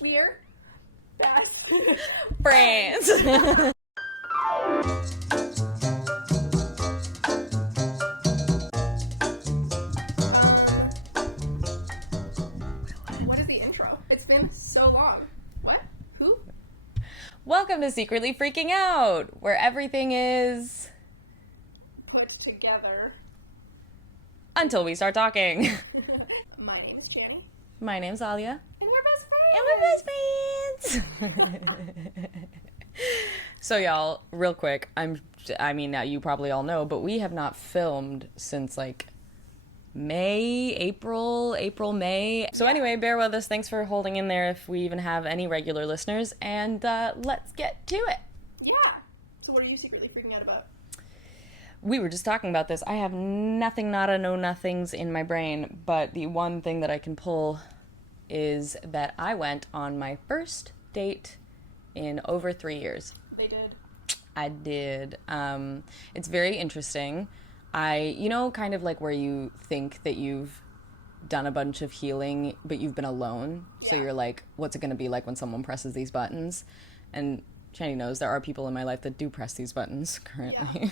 We're best friends. What is the intro? It's been so long. What? Who? Welcome to Secretly Freaking Out, where everything is Put together. until we start talking. My name is Chany. My name's Alia. And we're best friends. And we're best friends. So y'all, real quick, you probably all know, but we have not filmed since like April, May. So anyway, bear with us. Thanks for holding in there if we even have any regular listeners. And let's get to it. Yeah. So what are you secretly freaking out about? We were just talking about this. I have nothing, nada, no nothings in my brain, but the one thing that I can pull is that I went on my first date in over 3 years. They did. I did. It's very interesting. Kind of like where you think that you've done a bunch of healing, but you've been alone. Yeah. So you're like, what's it going to be like when someone presses these buttons? And Chany knows there are people in my life that do press these buttons currently. Yeah.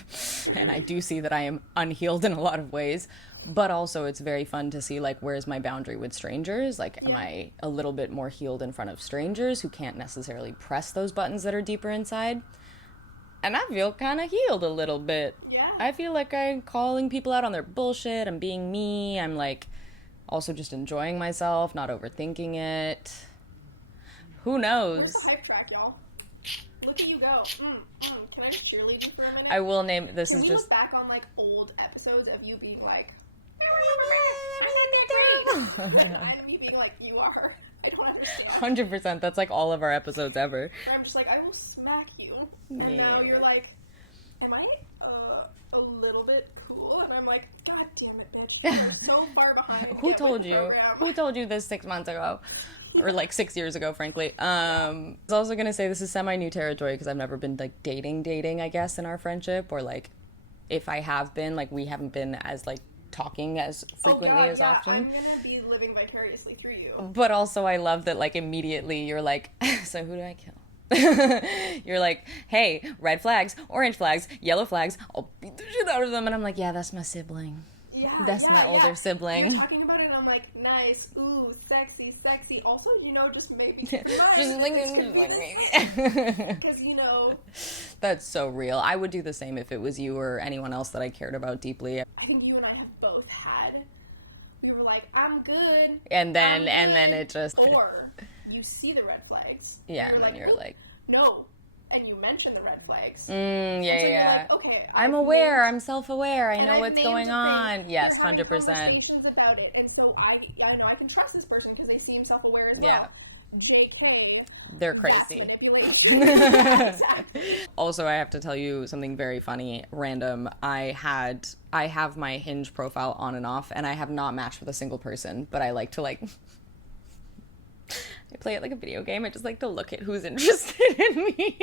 And I do see that I am unhealed in a lot of ways. But also it's very fun to see, like, where's my boundary with strangers? Like, am I a little bit more healed in front of strangers who can't necessarily press those buttons that are deeper inside? And I feel kind of healed a little bit. Yeah. I feel like I'm calling people out on their bullshit. I'm being me. I'm, like, also just enjoying myself, not overthinking it. Who knows? Where's the hype track, y'all? Look at you go. Can I just cheerlead you for a minute? I will name... This Can is you just... look back on, like, old episodes of you being like... I'm me being like, you are. I don't understand. 100%. That's, like, all of our episodes ever. Where I'm just like, I will smack you. And now you're like, am I a little bit cool? And I'm like, God damn it, bitch. You're so far behind. Who told you? Who told you this 6 months ago? Or like 6 years ago, frankly. I was also going to say this is semi-new territory because I've never been like dating, I guess, in our friendship. Or like, if I have been, like, we haven't been as like talking as frequently as often. I'm going to be living vicariously through you. But also I love that like immediately you're like, so who do I kill? You're like, hey, red flags, orange flags, yellow flags, I'll beat the shit out of them. And I'm like, yeah, that's my sibling. Yeah, that's my older sibling. You're talking about it and I'm like, nice, ooh, sexy. Also, just maybe. Just like me. Because, That's so real. I would do the same if it was you or anyone else that I cared about deeply. I think you and I have both had, we were like, I'm good. And then it just... Or you see the red flags. Yeah, and then you're like... No. And you mention the red flags. Yeah. Like, okay. I'm aware. I'm self-aware. I know I've what's going on. Yes, 100%. Conversations about it, and so I know I can trust this person because they seem self-aware as well. Yeah. JK. They're crazy. Also, I have to tell you something very funny, random. I have my Hinge profile on and off, and I have not matched with a single person, but I like to I play it like a video game. I just like to look at who's interested in me.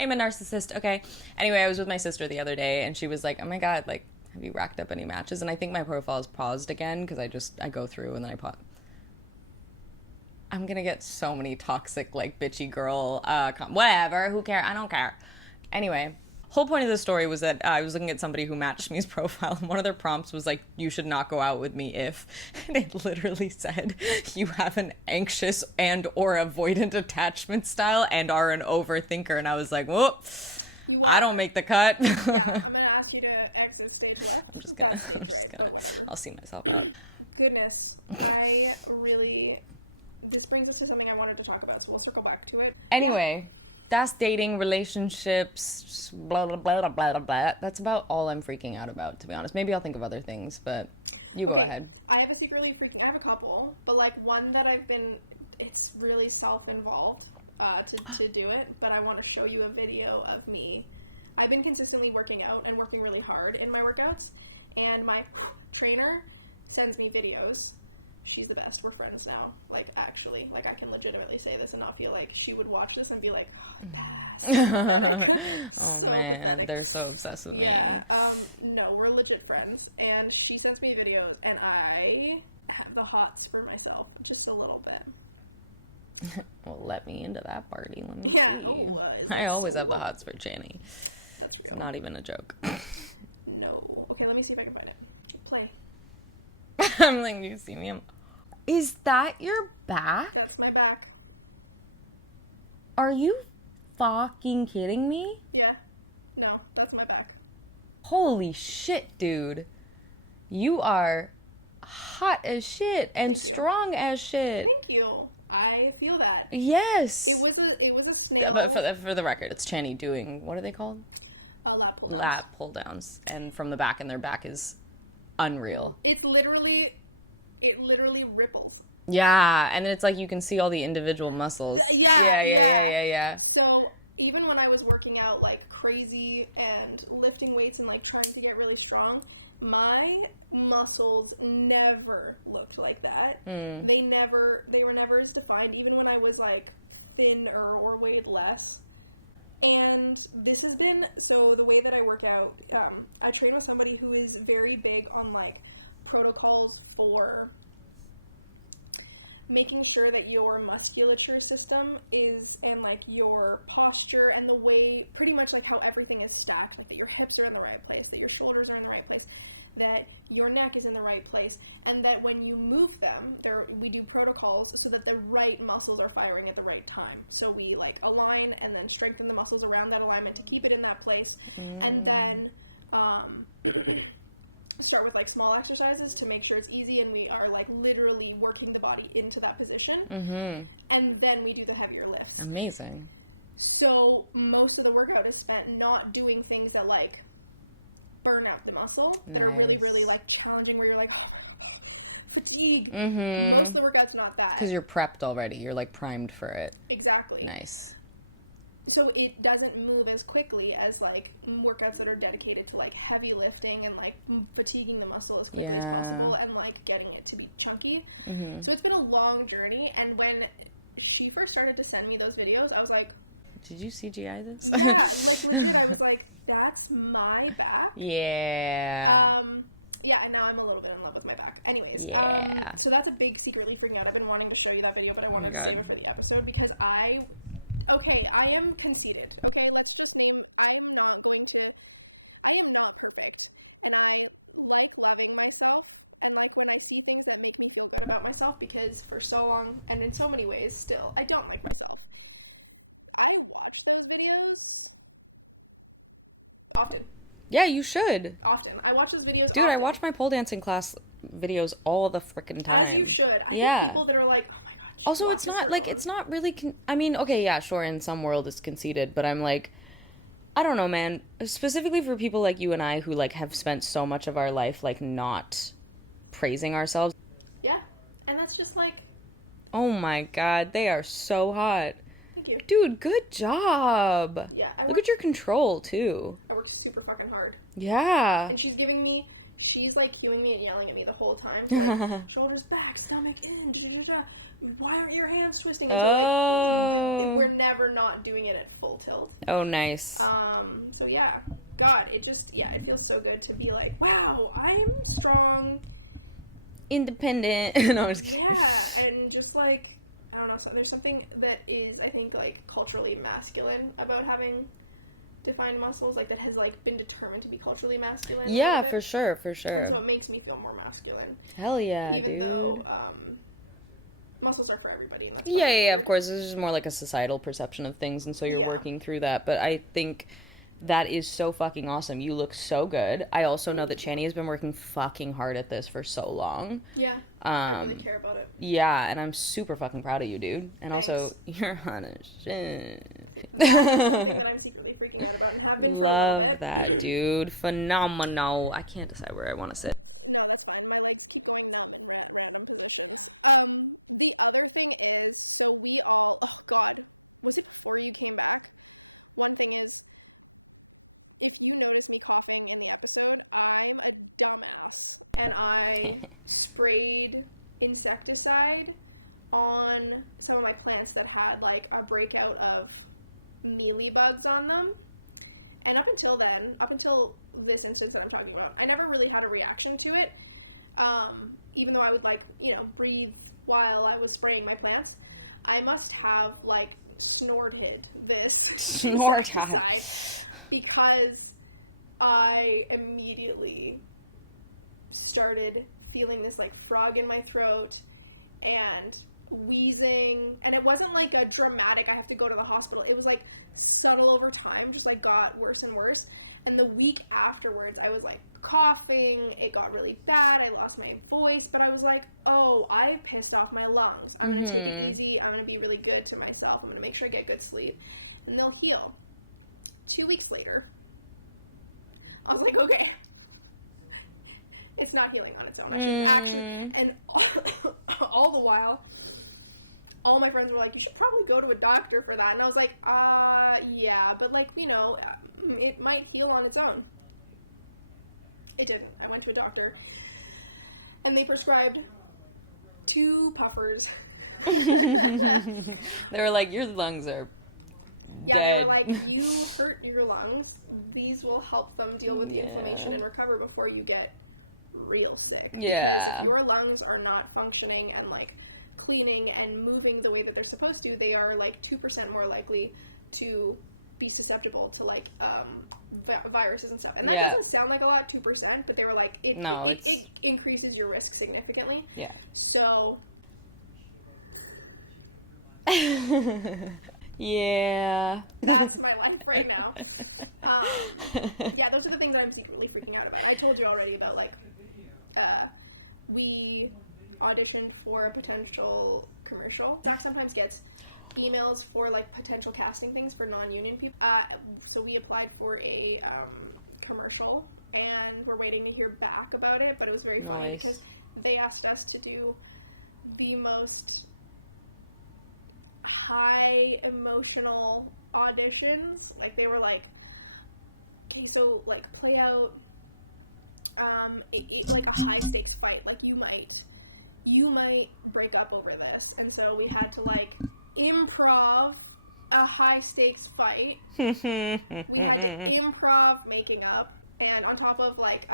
I'm a narcissist. Okay. Anyway, I was with my sister the other day and she was like, oh my God, like, have you racked up any matches? And I think my profile is paused again because I go through and then I pause. I'm going to get so many toxic, like, bitchy girl, whatever. Who cares? I don't care. Anyway. Whole point of the story was that I was looking at somebody who matched me's profile, and one of their prompts was like, you should not go out with me if, and it literally said, you have an anxious and or avoidant attachment style and are an overthinker. And I was like, whoop, I don't make the cut. I'm gonna ask you to exit stage. I'm just gonna I'll see myself out. Goodness, this brings us to something I wanted to talk about, so we'll circle back to it. Anyway, that's dating, relationships, blah, blah, blah, blah, blah, blah. That's about all I'm freaking out about, to be honest. Maybe I'll think of other things, but you go ahead. I have a couple, but like one that it's really self-involved to do it, but I want to show you a video of me. I've been consistently working out and working really hard in my workouts, and my trainer sends me videos. She's the best. We're friends now. Like, actually. Like, I can legitimately say this and not feel like she would watch this and be like, oh, oh so man, pathetic. They're so obsessed with me. Yeah. No, we're legit friends. And she sends me videos, and I have the hots for myself. Just a little bit. Well, let me into that party. Let me see. Oh, I always have the hots for Chany. It's not even a joke. No. Okay, let me see if I can find it. Play. I'm like, you see me? Is that your back? That's my back. Are you fucking kidding me? Yeah. No, that's my back. Holy shit, dude. You are hot as shit and strong as shit. Thank you. I feel that. Yes. It was a snail. But for the record, it's Chany doing, what are they called? Lap pull downs. Lap pull downs. And from the back, and their back is unreal. It literally ripples. Yeah, and then it's like you can see all the individual muscles. Yeah. So even when I was working out like crazy and lifting weights and like trying to get really strong, my muscles never looked like that. They were never as defined, even when I was like thinner or weighed less. And this has been, so the way that I work out, I train with somebody who is very big on like protocols for making sure that your musculature system is, and like your posture and the way, pretty much like how everything is stacked, like that your hips are in the right place, that your shoulders are in the right place, that your neck is in the right place, and that when you move them, we do protocols so that the right muscles are firing at the right time. So we like align and then strengthen the muscles around that alignment to keep it in that place, and then start with like small exercises to make sure it's easy and we are like literally working the body into that position, and then we do the heavier lift. Amazing. So most of the workout is spent not doing things that like burn out the muscle. Nice. That are really, really like challenging where you're like, oh, fatigue. Most of the workout's not that. Because you're prepped already. You're like primed for it. Exactly. Nice. So it doesn't move as quickly as like workouts that are dedicated to like heavy lifting and like fatiguing the muscle as quickly as possible and like getting it to be chunky. So it's been a long journey, and when she first started to send me those videos, I was like, did you CGI this? Yeah, like literally I was like, that's my back. Yeah. Yeah, and now I'm a little bit in love with my back. Anyways, so that's a big Secretly Freaking Out. I've been wanting to show you that video, but I wanted to do it for the episode because I am conceited. About myself because for so long, and in so many ways still, I don't like myself. Often. Yeah, you should. Often. I watch those videos. Dude, I watch my pole dancing class videos all the frickin' time. As you should. I yeah. People that are like, oh my god. Also, it's not like, it's not really, I mean, okay, yeah, sure, in some world it's conceited, but I'm like, I don't know, man. Specifically for people like you and I who like have spent so much of our life like not praising ourselves. Yeah. And that's just like, oh my god, they are so hot. Thank you. Dude, good job. Yeah. Look at your control, too. I worked super fucking hard. Yeah. And she's like cueing me and yelling at me the whole time. Like, shoulders back, stomach in, why aren't your hands twisting? Oh. We're never not doing it at full tilt. Oh, nice. So yeah. God, it feels so good to be like, wow, I'm strong. Independent. No, I'm just kidding. Yeah, and just like, I don't know, so there's something that is, I think, like, culturally masculine about having defined muscles, like, that has, like, been determined to be culturally masculine. Yeah, for sure. So it makes me feel more masculine. Hell yeah, even dude. Though, muscles are for everybody. Yeah, of course. This is more like a societal perception of things, and so you're working through that. But I think that is so fucking awesome. You look so good. I also know that Chany has been working fucking hard at this for so long. Yeah. I really care about it. Yeah, and I'm super fucking proud of you, dude. And Thanks. Also, you're hot as shit. I'm secretly freaking out about and have been. Love that, dude. Phenomenal. I can't decide where I want to sit. And I sprayed insecticide on some of my plants that had like a breakout of mealybugs on them. And up until this instance that I'm talking about, I never really had a reaction to it. Even though I would like, breathe while I was spraying my plants. I must have, like, snorted this. Snorted. Because I immediately started feeling this, like, frog in my throat and wheezing. And it wasn't, like, a dramatic, I have to go to the hospital. It was, like, subtle over time, just, like, got worse and worse. And the week afterwards, I was, like, coughing. It got really bad. I lost my voice. But I was like, oh, I pissed off my lungs. I'm going to take it easy. I'm going to be really good to myself. I'm going to make sure I get good sleep. And they'll heal. 2 weeks later, I was like, okay. It's not healing on its own. And all the while, all my friends were like, you should probably go to a doctor for that. And I was like, yeah. But, like, you know, it might heal on its own. It didn't. I went to a doctor, and they prescribed 2 puffers. They were like, your lungs are dead. They're like, you hurt your lungs. These will help them deal with the inflammation and recover before you get real sick. Yeah. If your lungs are not functioning and, like, cleaning and moving the way that they're supposed to, they are, like, 2% more likely to be susceptible to, like, viruses and stuff. And that doesn't sound like a lot, 2%, but they were like, it increases your risk significantly. Yeah. So. Yeah. That's my life right now. Yeah, those are the things I'm secretly freaking out about. I told you already about, like, we auditioned for a potential commercial. Zach sometimes gets emails for, like, potential casting things for non-union people. So we applied for a commercial, and we're waiting to hear back about it, but it was very funny because they asked us to do the most high emotional auditions. Like, they were like, okay, so, like, play out like a high stakes fight. Like, you might break up over this. And so we had to, like, improv a high stakes fight. We had to improv making up, and on top of, like,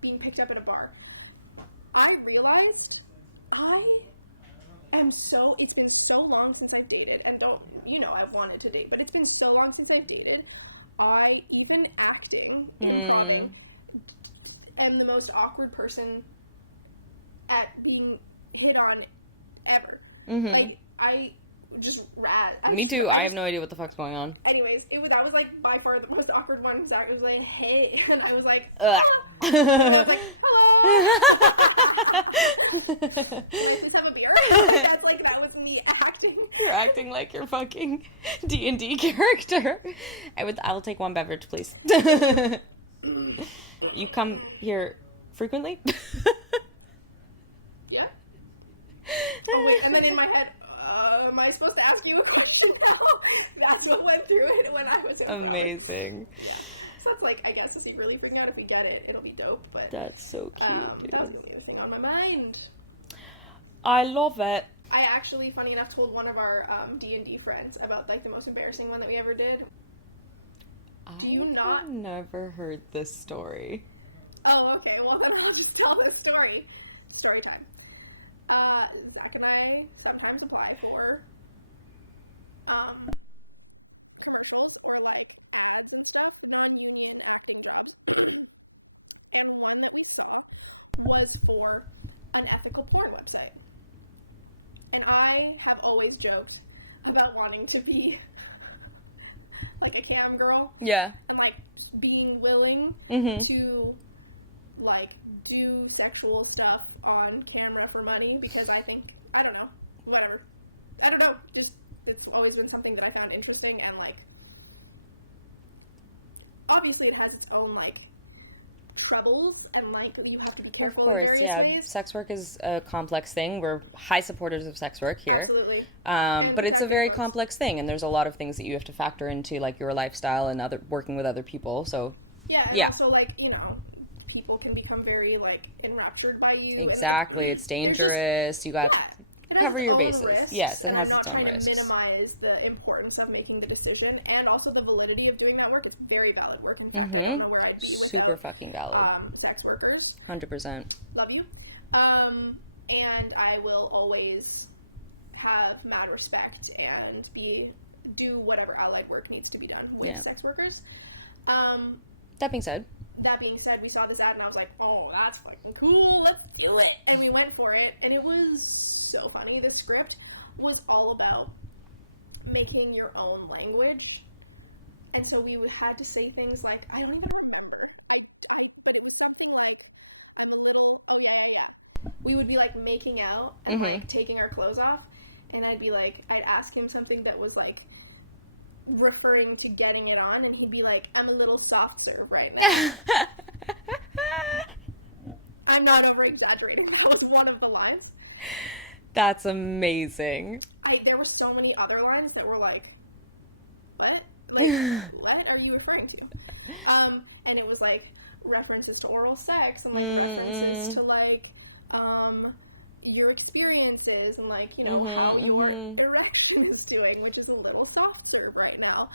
being picked up at a bar. I realized it's been so long since I've dated, and I've wanted to date, but it's been so long since I've dated. Even acting, am the most awkward person at being hit on ever. Like, I just Me too. I have no idea what the fuck's going on. Anyways, I was like by far the most awkward one. Zach was like, hey, and I was like, ugh. And I was like, hello. Can I please have a beer? That's like, that was me acting. You're acting like your fucking D&D character. I'll take one beverage, please. You come here frequently? Yeah. Oh, wait, and then in my head, am I supposed to ask you a question now? That's what went through it when I was in amazing. Yeah. So that's, like, I guess, if you really freak out, if we get it, it'll be dope. But that's so cute, dude. That was the other thing on my mind. I love it. I actually, funny enough, told one of our D&D friends about, like, the most embarrassing one that we ever did. I've never heard this story. Oh, okay. Well, then I'll just tell this story. Storytime. Zach and I sometimes apply for was for an ethical porn website. And I have always joked about wanting to be like a cam girl. Yeah. And, like, being willing to, like, do sexual stuff on camera for money, because I think, I don't know, whatever. I don't know, it's always been something that I found interesting, and, like, obviously it has its own, like, troubles, and, like, you have to be careful. Of course, in various ways. Sex work is a complex thing. We're high supporters of sex work here. Absolutely. But it's a very complex thing, and there's a lot of things that you have to factor into, like, your lifestyle and working with other people, so... Yeah, also, like, people can become very, like, enraptured by you. Exactly, it's dangerous, you got to cover your bases. Risks, yes, it has its own risks. I'm not trying to minimize the importance of making the decision, and also the validity of doing that work. It's very valid work. In fact, I don't know where I'd be super fucking valid. Sex worker. 100%. Love you. and I will always have mad respect and do whatever allied work needs to be done with sex workers. That being said, we saw this ad and I was like, oh, that's fucking cool, let's do it. And we went for it, and it was so funny. The script was all about making your own language. And so we had to say things like, I don't even... We would be, like, making out and, like, taking our clothes off. And I'd ask him something that was, like, referring to getting it on. And he'd be like, I'm a little soft serve right now. I'm not over-exaggerating. That was one of the lines. That's amazing. There were so many other lines that were like, what? Like, what are you referring to? And it was like references to oral sex and like references to like your experiences and like, you know, how your erection is doing, which is a little soft serve right now.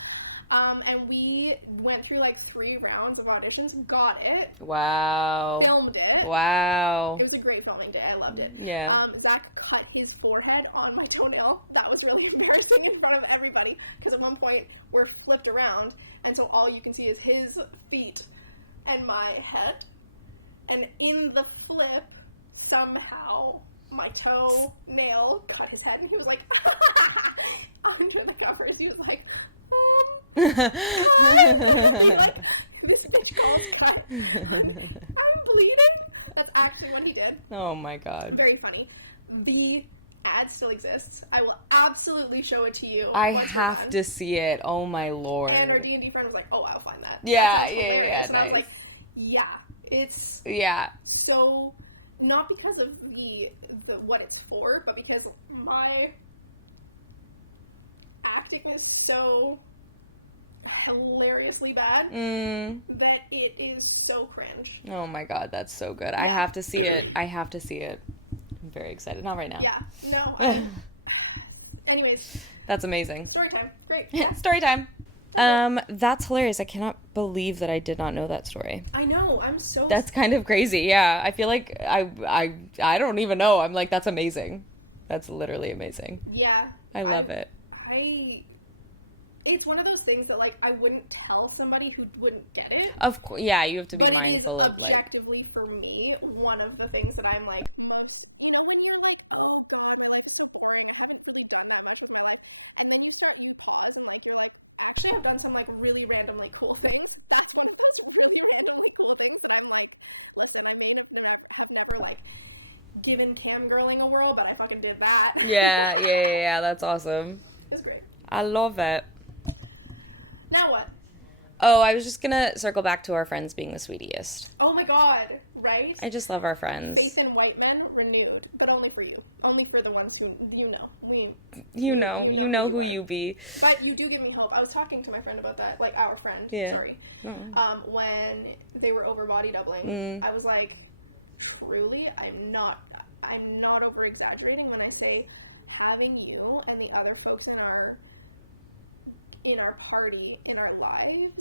And we went through like 3 rounds of auditions, got it. Wow. Filmed it. Wow. It was a great filming day. I loved it. Yeah. Zach cut his forehead on my toenail. That was really embarrassing in front of everybody, because at one point we're flipped around, and so all you can see is his feet and my head. And in the flip, somehow my toenail cut his head, and he was like, under the covers, he was like, like, this bitch cut. I'm bleeding. That's actually what he did. Oh my god. Very funny. The ad still exists. I will absolutely show it to you. I have to see it. Oh my lord. And our D&D friend was like, oh, I'll find that. Yeah, and nice. I was like, yeah, it's so, not because of the what it's for, but because my acting is so hilariously bad that it is so cringe. Oh my god, that's so good. I have to see it. I'm very excited. Not right now. Yeah. No. Anyways. That's amazing. Storytime. Great. Yeah. Storytime. That's hilarious. I cannot believe that I did not know that story. I know. I'm so... That's kind of crazy. Yeah. I feel like I don't even know. I'm like, that's amazing. That's literally amazing. Yeah. I love it. It's one of those things that, like, I wouldn't tell somebody who wouldn't get it. Of course. Yeah, you have to be but mindful it is of, like... objectively, for me, one of the things that I'm, like... Actually, I've done some, like, really randomly cool things. For, like, giving cam-girling a whirl, but I fucking did that. Yeah, that's awesome. It's great. I love it. Now what? Oh, I was just gonna circle back to our friends being the sweetiest. Oh my god, right? I just love our friends. Faith in white men renewed, but only for you. Only for the ones who, you know. You know who you be. But you do give me hope. I was talking to my friend about that, like our friend, sorry. When they were over body doubling, I was like, truly, I'm not over exaggerating when I say having you and the other folks in our party, in our lives,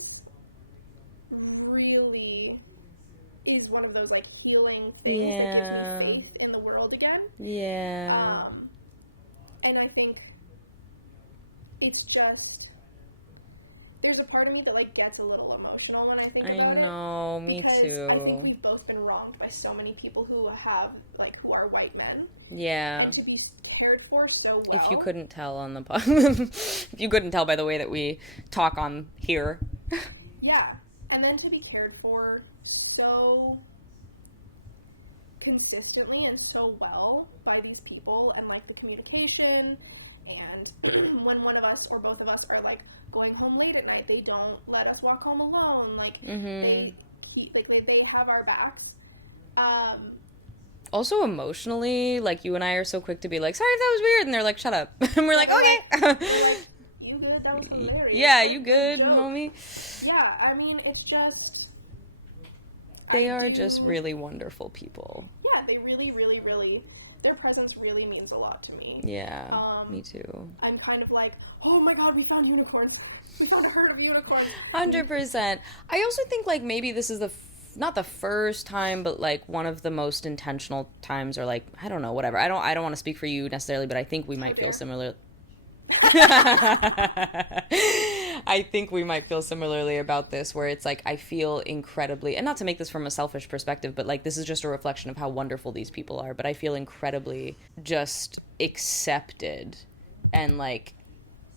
really is one of those, like, healing things that gives me faith in the world again. Yeah. And I think it's just, there's a part of me that, like, gets a little emotional when I think about it. I know, me too. I think we've both been wronged by so many people who are white men. Yeah. And to be cared for so well. If you couldn't tell on the if you couldn't tell by the way that we talk on here. Yeah. And then to be cared for so consistently and so well by these people, and like the communication, and when one of us or both of us are like going home late at night, they don't let us walk home alone. Like they have our backs. Also emotionally, like, you and I are so quick to be like, sorry if that was weird, and they're like, shut up. And we're like, okay. Like, you good? That was hilarious. Yeah, you good, homie? Yeah, I mean, it's just... They are just really wonderful people. Yeah, they really, really, really... Their presence really means a lot to me. Yeah, me too. I'm kind of like, oh my god, we found unicorns. We found a herd of unicorns. 100%. I also think, like, maybe this is not the first time, but like one of the most intentional times, or like, I don't know, whatever. I don't want to speak for you necessarily, but I think we might feel similar. I think we might feel similarly about this, where it's like I feel incredibly, and not to make this from a selfish perspective, but like this is just a reflection of how wonderful these people are, but I feel incredibly just accepted and like,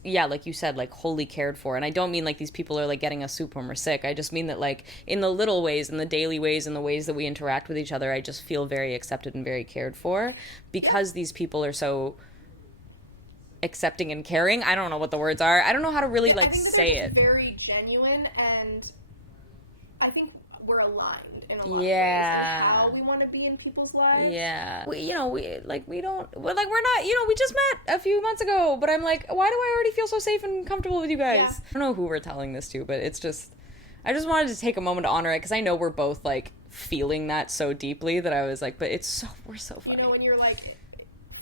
yeah, like you said, like wholly cared for. And I don't mean like these people are like getting us soup when we're sick. I just mean that like in the little ways, in the daily ways, in the ways that we interact with each other, I just feel very accepted and very cared for because these people are so accepting and caring. I don't know what the words are. I don't know how to really like say it. Very genuine, and I think we're aligned in a lot of ways. Yeah. How we want to be in people's lives. Yeah. We don't, we're not, we just met a few months ago, but I'm like, why do I already feel so safe and comfortable with you guys? Yeah. I don't know who we're telling this to, but it's just, I just wanted to take a moment to honor it because I know we're both like feeling that so deeply that I was like, but we're so funny. You know, when you're like,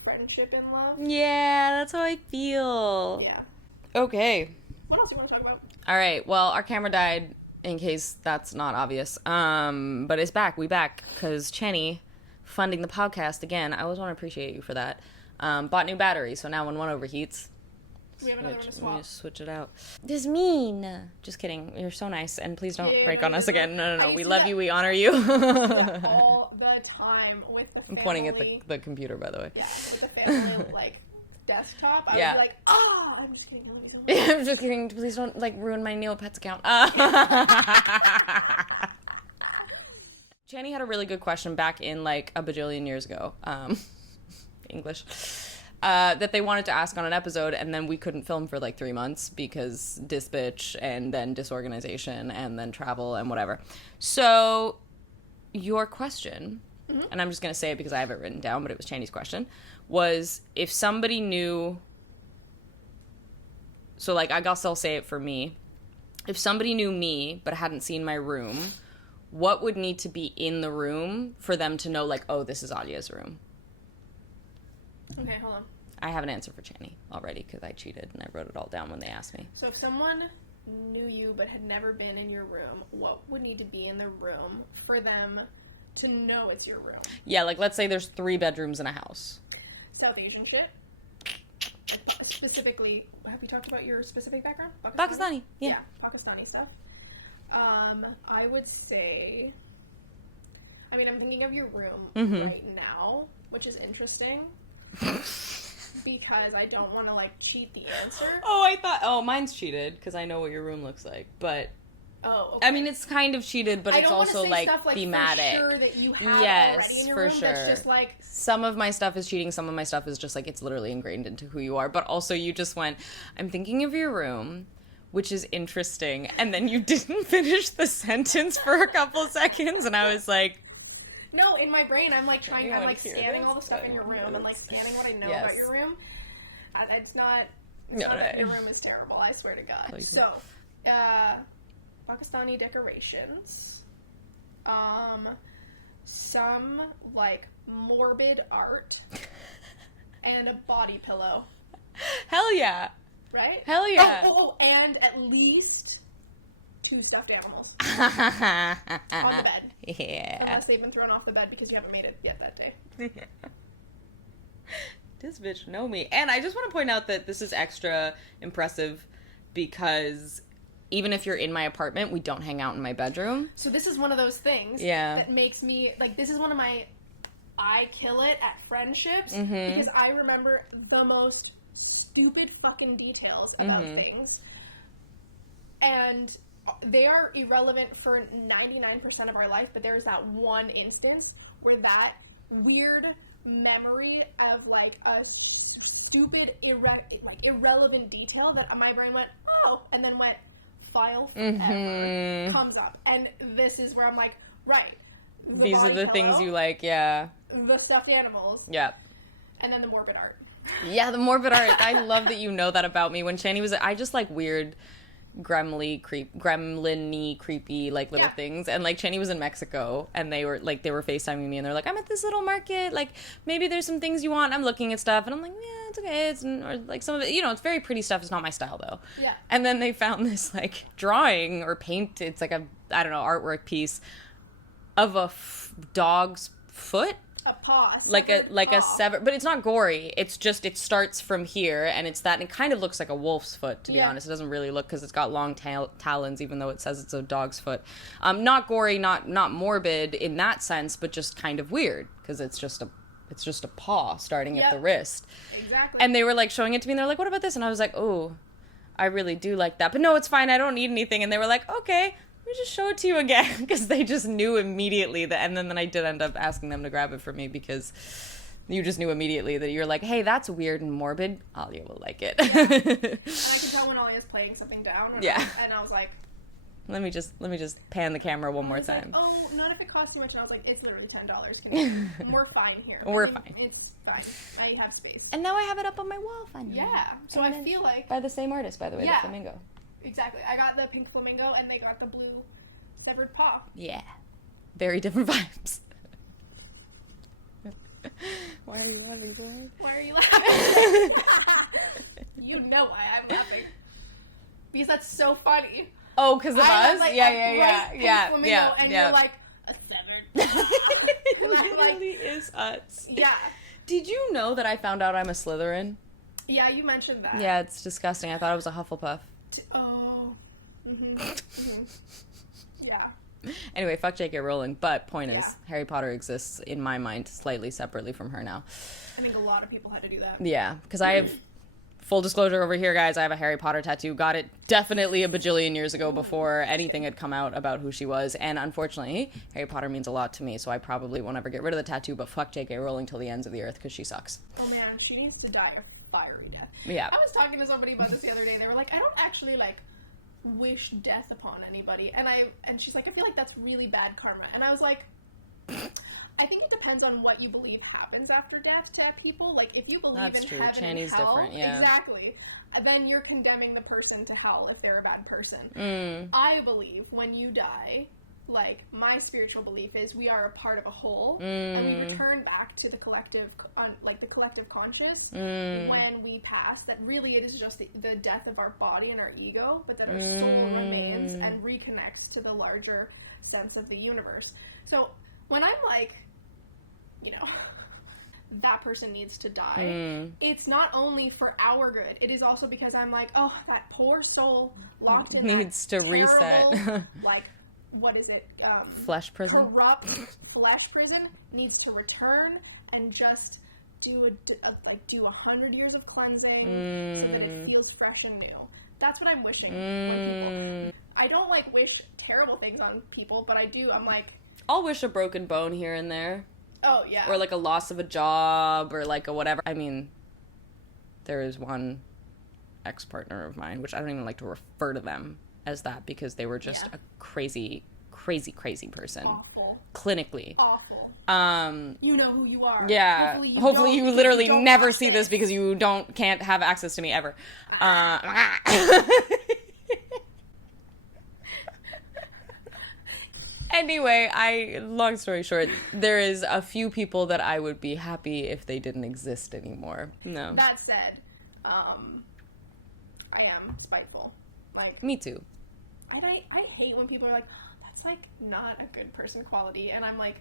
friendship in love. Yeah, that's how I feel. Yeah. Okay. What else do you want to talk about? All right. Well, our camera died, in case that's not obvious. But it's back. We back because Chany funding the podcast again. I always want to appreciate you for that. Bought new batteries, so now when one overheats, we have another one to swap. We just switch it out. This mean. Just kidding. You're so nice, and please don't break on us again. No. We love you. We honor you. All the time with the family. I'm pointing at the computer, by the way. Yeah, with the family like desktop. I would be like, I'm just kidding. Don't be so much. I'm just kidding. Please don't like ruin my Neopets account. Chany had a really good question back in like a bajillion years ago. English. That they wanted to ask on an episode, and then we couldn't film for like 3 months because this bitch, and then disorganization, and then travel, and whatever. So, your question, and I'm just going to say it because I have it written down, but it was Chany's question, was if somebody knew, so like, I guess I'll say it for me, if somebody knew me but hadn't seen my room, what would need to be in the room for them to know, like, oh, this is Alia's room? Okay, hold on. I have an answer for Chany already because I cheated and I wrote it all down when they asked me. So if someone knew you but had never been in your room, what would need to be in the room for them to know it's your room? Yeah, like let's say there's 3 bedrooms in a house. South Asian shit. Specifically, have you talked about your specific background? Pakistani. Yeah, Pakistani stuff. I would say, I mean, I'm thinking of your room right now, which is interesting. Because I don't want to like cheat the answer. Mine's cheated because I know what your room looks like, but okay. I mean it's kind of cheated, but it's also like thematic. For sure that you have already in your room. Sure. That's just like some of my stuff is cheating, some of my stuff is just like it's literally ingrained into who you are. But also you just went, I'm thinking of your room, which is interesting, and then you didn't finish the sentence for a couple seconds, and I was like. No, in my brain, I'm like trying, I'm like scanning all the stuff in your room and like scanning what I know about your room. It's not, your room is terrible, I swear to God. Like, so, Pakistani decorations, some like morbid art, and a body pillow. Hell yeah. Right? Hell yeah. And at least 2 stuffed animals on the bed. Yeah. Unless they've been thrown off the bed because you haven't made it yet that day. This bitch know me. And I just want to point out that this is extra impressive because even if you're in my apartment, we don't hang out in my bedroom. So this is one of those things that makes me, like, this is one of my, I kill it at friendships because I remember the most stupid fucking details about things. And they are irrelevant for 99% of our life, but there's that one instance where that weird memory of, like, a stupid, irrelevant detail that my brain went, oh, and then went, file forever, comes up. And this is where I'm like, right. These are the things you like, yeah. The stuffed animals. Yep. And then the morbid art. Yeah, the morbid art. I love that you know that about me. When Chany was, I just like weird gremlin-y, creepy, like, little things. And, like, Chany was in Mexico, and they were FaceTiming me, and they're like, I'm at this little market, like, maybe there's some things you want. I'm looking at stuff, and I'm like, yeah, it's okay. Or, like, some of it, you know, it's very pretty stuff. It's not my style, though. Yeah. And then they found this, like, drawing or paint. It's like a, I don't know, artwork piece of a dog's foot. A paw. Like a severed, but it's not gory. It's just, it starts from here, and it's that, and it kind of looks like a wolf's foot, to be honest. It doesn't really look, because it's got long talons, even though it says it's a dog's foot. Not gory, not morbid in that sense, but just kind of weird, because it's just a paw starting at the wrist. Exactly. And they were like showing it to me, and they're like, what about this? And I was like, oh, I really do like that. But no, it's fine. I don't need anything. And they were like, okay, let me just show it to you again. Because they just knew immediately that. And then I did end up asking them to grab it for me, because you just knew immediately that you're like, hey, that's weird and morbid. Alia will like it. Yeah. And I could tell when Alia's playing something down. And I was like, let me just pan the camera one more time. Like, oh, not if it costs too much. And I was like, it's literally $10. We're fine here. We're fine. It's fine. I have space. And now I have it up on my wall finally. Yeah. So I feel like, by the same artist, by the way, the flamingo. Exactly. I got the pink flamingo, and they got the blue severed paw. Yeah. Very different vibes. Why are you laughing, Zoe? Why are you laughing? You know why I'm laughing. Because that's so funny. Oh, because of us? Like, yeah. And you're like, a severed. It literally is us. Yeah. Did you know that I found out I'm a Slytherin? Yeah, you mentioned that. Yeah, it's disgusting. I thought I was a Hufflepuff. Oh. Mm-hmm. Mm-hmm. Yeah. Anyway, fuck J.K. Rowling, but point is, Harry Potter exists, in my mind, slightly separately from her now. I think a lot of people had to do that. Yeah, because I have... Full disclosure over here, guys, I have a Harry Potter tattoo. Got it definitely a bajillion years ago before anything had come out about who she was. And unfortunately, Harry Potter means a lot to me, so I probably won't ever get rid of the tattoo, but fuck J.K. Rowling till the ends of the earth, because she sucks. Oh man, she needs to die a fiery death. Yeah. I was talking to somebody about this the other day. They were like, I don't actually, like, wish death upon anybody. And she's like, I feel like that's really bad karma. And I was like... I think it depends on what you believe happens after death to people. Like, if you believe That's in true. heaven Chany's and hell, different, yeah. Exactly, then you're condemning the person to hell if they're a bad person. I believe when you die, like, my spiritual belief is we are a part of a whole, and we return back to the collective, the collective conscious when we pass. That really it is just the death of our body and our ego, but that our soul remains and reconnects to the larger sense of the universe. So when I'm like, you know, that person needs to die. It's not only for our good. It is also because I'm like, oh, that poor soul locked in needs to terrible, reset. like, what is it? Flesh prison? Corrupt flesh prison needs to return and just do 100 years of cleansing so that it feels fresh and new. That's what I'm wishing when people... I don't, like, wish terrible things on people, but I do. I'm like... I'll wish a broken bone here and there. Oh, yeah. Or, like, a loss of a job, or, like, a whatever. I mean, there is one ex-partner of mine, which I don't even like to refer to them as that, because they were just a crazy, crazy, crazy person. Awful. Clinically. Awful. You know who you are. Yeah. Hopefully you literally never see this, because you can't have access to me ever. Anyway, long story short, there is a few people that I would be happy if they didn't exist anymore. No. That said, I am spiteful. Like, me too. I hate when people are like, that's, like, not a good person quality. And I'm like,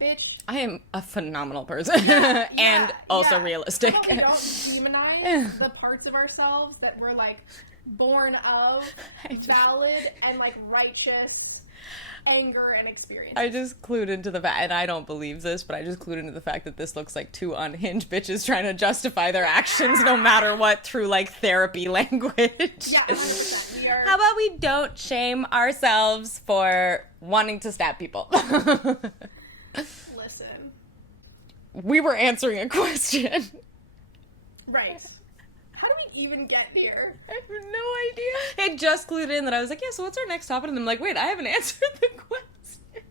bitch. I am a phenomenal person. And also realistic. We don't demonize the parts of ourselves that we're, like, born of, valid, and, like, righteous anger and experience. I just clued into the fact, and I don't believe this, but I just clued into the fact that this looks like two unhinged bitches trying to justify their actions no matter what through, like, therapy language. Yeah, 100%. How about we don't shame ourselves for wanting to stab people? Listen. We were answering a question. Right. How do we even get here? I have no idea. I just clued in that I was like, yeah, so what's our next topic? And I'm like, wait, I haven't answered the question.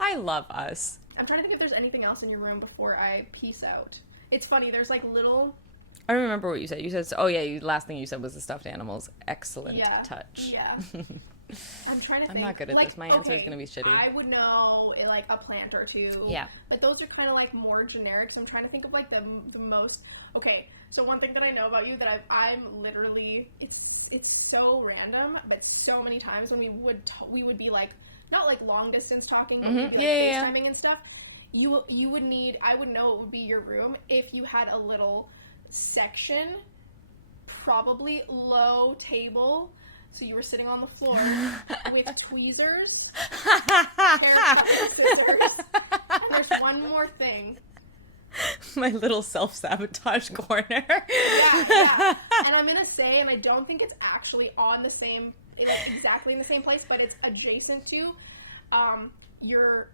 I love us. I'm trying to think if there's anything else in your room before I peace out. It's funny, there's like little... I don't remember what you said. You said, oh yeah, last thing you said was the stuffed animals. Excellent touch. Yeah. I'm trying to think. I'm not good at this. My answer is going to be shitty. I would know, like, a plant or two. Yeah. But those are kind of, like, more generic, so I'm trying to think of, like, the most... Okay, so one thing that I know about you that I'm literally... It's so random, but so many times when we would be, like, not like long distance talking, but Mm-hmm. maybe like FaceTiming and stuff, you would need, I would know it would be your room if you had a little section, probably low table, so you were sitting on the floor with tweezers, haircut scissors, and there's one more thing. My little self-sabotage corner. Yeah. And I'm gonna say, and I don't think it's actually on the same, exactly in the same place, but it's adjacent to your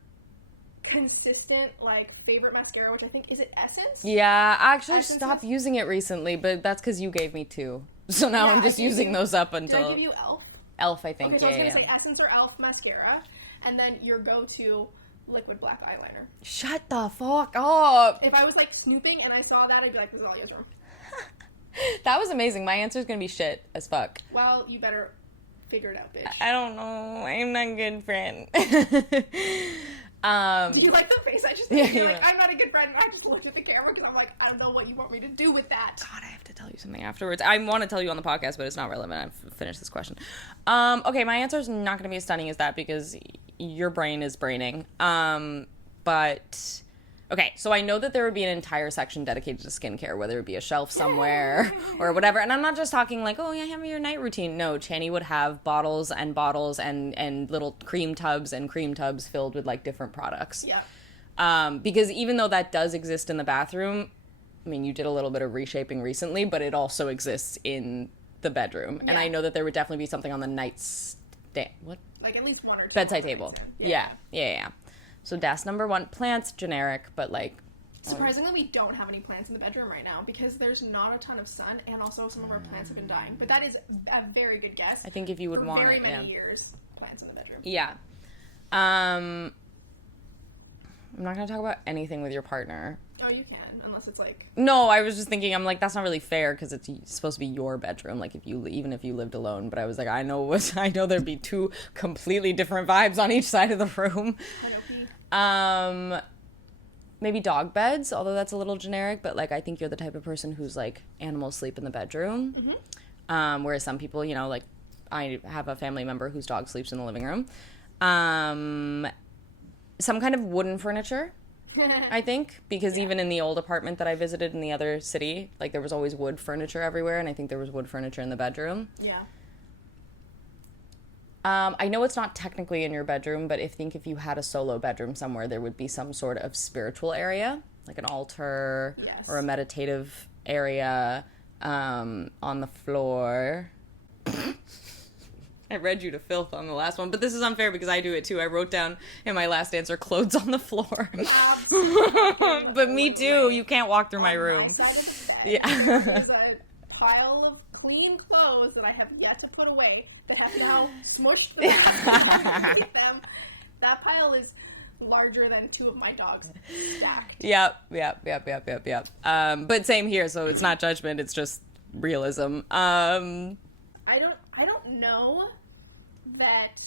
consistent, like, favorite mascara, which I think, is it Essence? Yeah, I actually Essence stopped using it recently, but that's because you gave me 2. So now I'm just using those up until... Did I give you e.l.f.? e.l.f., I think, Okay, so I was yeah. gonna say Essence or e.l.f. mascara, and then your go-to liquid black eyeliner. Shut the fuck up! If I was, like, snooping and I saw that, I'd be like, this is Alia's room. That was amazing. My answer's gonna be shit as fuck. Well, you better figure it out, bitch. I don't know. I'm not a good friend. Did you like the face I just made? You're like, yeah. I'm not a good friend. I just looked at the camera because I'm like, I don't know what you want me to do with that. God, I have to tell you something afterwards. I want to tell you on the podcast, but it's not relevant. I've finished this question. Okay, my answer is not going to be as stunning as that because your brain is braining. But... Okay, so I know that there would be an entire section dedicated to skincare, whether it be a shelf somewhere or whatever. And I'm not just talking like, oh, yeah, have your night routine. No, Chany would have bottles and little cream tubs filled with, like, different products. Yeah. Because even though that does exist in the bathroom, I mean, you did a little bit of reshaping recently, but it also exists in the bedroom. Yeah. And I know that there would definitely be something on the nightstand. What? Like, at least 1 or 2. Bedside table. Yeah. So that's number 1. Plants, generic, but, like... Surprisingly, we don't have any plants in the bedroom right now because there's not a ton of sun, and also some of our plants have been dying. But that is a very good guess. I think if you would For want very it, many years, plants in the bedroom. Yeah. I'm not going to talk about anything with your partner. Oh, you can, unless it's like... No, I was just thinking, I'm like, that's not really fair because it's supposed to be your bedroom, like, even if you lived alone. But I was like, I know there'd be 2 completely different vibes on each side of the room. Maybe dog beds, although that's a little generic, but, like, I think you're the type of person who's, like, animals sleep in the bedroom. Mm-hmm. Whereas some people, you know, like, I have a family member whose dog sleeps in the living room. Some kind of wooden furniture, I think, because even in the old apartment that I visited in the other city, like, there was always wood furniture everywhere, and I think there was wood furniture in the bedroom. Yeah. I know it's not technically in your bedroom, but if you had a solo bedroom somewhere, there would be some sort of spiritual area, like an altar or a meditative area on the floor. I read you to filth on the last one, but this is unfair because I do it too. I wrote down in my last answer, clothes on the floor. But me too. You can't walk through my room. Yeah. There's a pile of clean clothes that I have yet to put away that have now smushed them. That pile is larger than 2 of my dogs stacked. Yep. But same here, so it's not judgment, it's just realism. I don't know that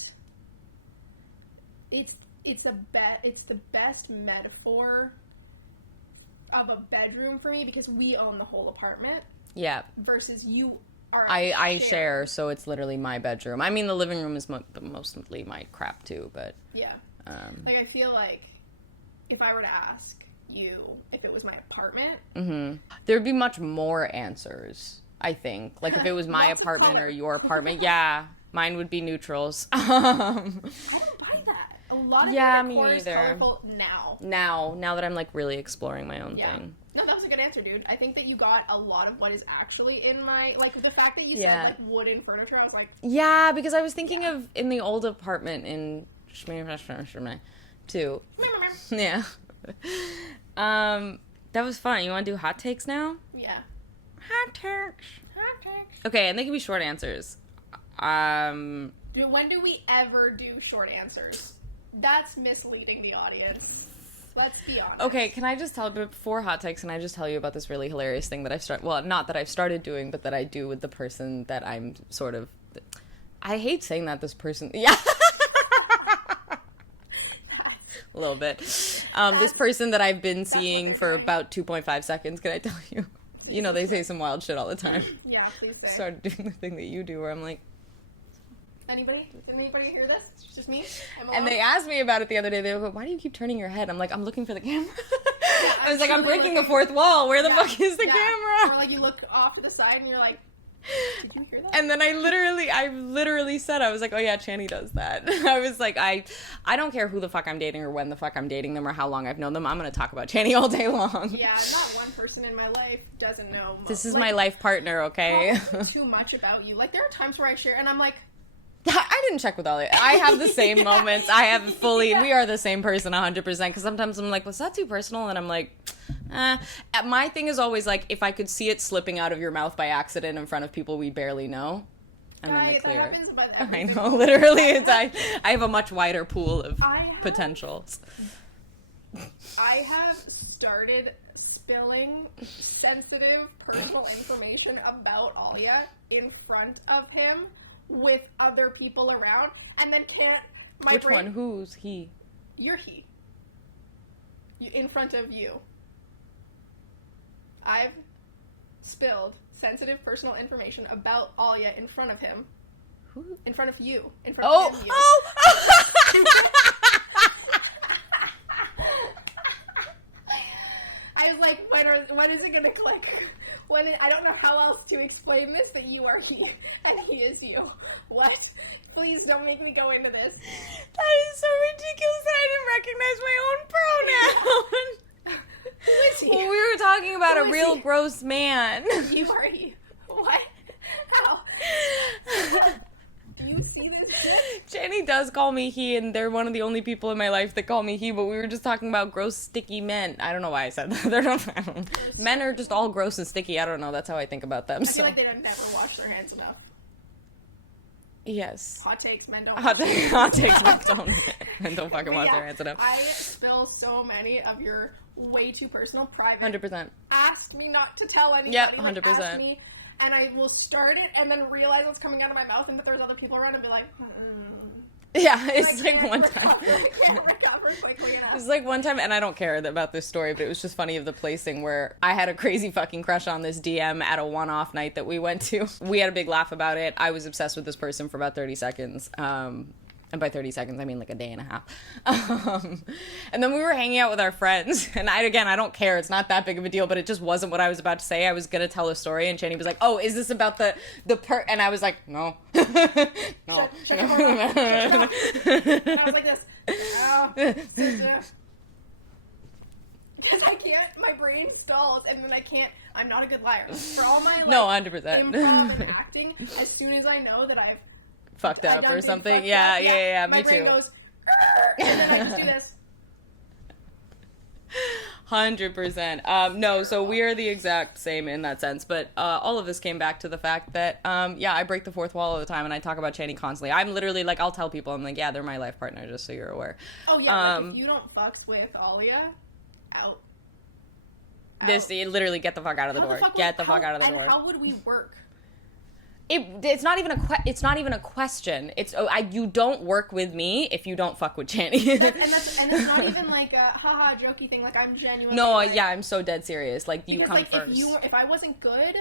it's the best metaphor of a bedroom for me because we own the whole apartment. Yeah. Versus you are I share, so it's literally my bedroom. I mean, the living room is mostly my crap too, but... Yeah. Like, I feel like if I were to ask you if it was my apartment... Mm-hmm. There'd be much more answers, I think. Like, if it was my apartment or your apartment, yeah, mine would be neutrals. I don't buy that. A lot of decor is colorful Now that I'm, like, really exploring my own thing. No, that was a good answer, dude. I think that you got a lot of what is actually in my... Like, the fact that you said, like, wooden furniture, I was like... Yeah, because I was thinking of in the old apartment in... too. Yeah. That was fun. You want to do hot takes now? Yeah. Hot takes. Okay, and they can be short answers. When do we ever do short answers? That's misleading the audience. Let's be honest. Okay, can I just tell, before hot takes, can I just tell you about this really hilarious thing that I've started, well, not that I've started doing, but that I do with the person that I'm sort of, I hate saying that this person, yeah. A little bit. This person that I've been seeing for about 2.5 seconds, can I tell you? You know, they say some wild shit all the time. Yeah, please say. Started doing the thing that you do where I'm like, Anybody? Did anybody hear this? It's just me? And they asked me about it the other day. They go, why do you keep turning your head? I'm like, I'm looking for the camera. Yeah, I was like, I'm breaking the fourth wall. Where the fuck is the camera? Or like you look off to the side and you're like, did you hear that? And then I literally said, I was like, oh yeah, Chany does that. I was like, I don't care who the fuck I'm dating or when the fuck I'm dating them or how long I've known them. I'm going to talk about Chany all day long. Yeah, not one person in my life doesn't know. This is my life partner, okay? Too much about you. Like, there are times where I share and I'm like, I didn't check with Alia. I have the same moments. I have fully, we are the same person 100%. Because sometimes I'm like, was that too personal? And I'm like, my thing is always like, if I could see it slipping out of your mouth by accident in front of people we barely know, I'm in the clear. That happens, I know, literally. I have a much wider pool of potentials. I have started spilling sensitive personal information about Alia in front of him with other people around, and then can't. Which one? Who's he? You're he. In front of you. I've spilled sensitive personal information about Alia in front of him. Who? In front of you. In front of him. Oh! I was like, when is it gonna click? I don't know how else to explain this, but you are he, and he is you. What? Please don't make me go into this. That is so ridiculous that I didn't recognize my own pronoun. Who is he? Well, we were talking about a real gross man. You are he. What? How? You see this? Chany does call me he, and they're one of the only people in my life that call me he, but we were just talking about gross, sticky men. I don't know why I said that. I don't know. Men are just all gross and sticky. I don't know. That's how I think about them. I feel like they don't never wash their hands enough. Yes. Hot takes, men don't. Hot takes, men don't fucking wash their hands enough. I spill so many of your way too personal, private. 100%. Ask me not to tell anybody. Yep, 100%. Like, ask me, and I will start it and then realize what's coming out of my mouth and that there's other people around and be like, Yeah, it's like one time. I can't recover quickly enough. It's like one time, and I don't care about this story, but it was just funny of the placing where I had a crazy fucking crush on this DM at a one-off night that we went to. We had a big laugh about it. I was obsessed with this person for about 30 seconds. And by 30 seconds, I mean like a day and a half. And then we were hanging out with our friends. And I don't care. It's not that big of a deal, but it just wasn't what I was about to say. I was going to tell a story, and Chany was like, oh, is this about the and I was like, no. No. Check and I was like this. Because I can't, my brain stalls, and then I can't, I'm not a good liar. For all my, no, 100%. improv and acting, as soon as I know that I've fucked up or something. Yeah, me too. My brain goes, and then I just do this. 100%. No, so we are the exact same in that sense, but all of this came back to the fact that, I break the fourth wall all the time, and I talk about Chany constantly. I'm literally, like, I'll tell people, I'm like, yeah, they're my life partner, just so you're aware. Oh, yeah, like, if you don't fucks with Alia, out. Literally, get the fuck out of the door. Get the fuck out of the door. And how would we work? It's not even a question. It's you don't work with me if you don't fuck with Chany. and it's not even like a haha jokey thing. Like, I'm genuine. No, like, yeah, I'm so dead serious. Like, you come like, first. If I wasn't good,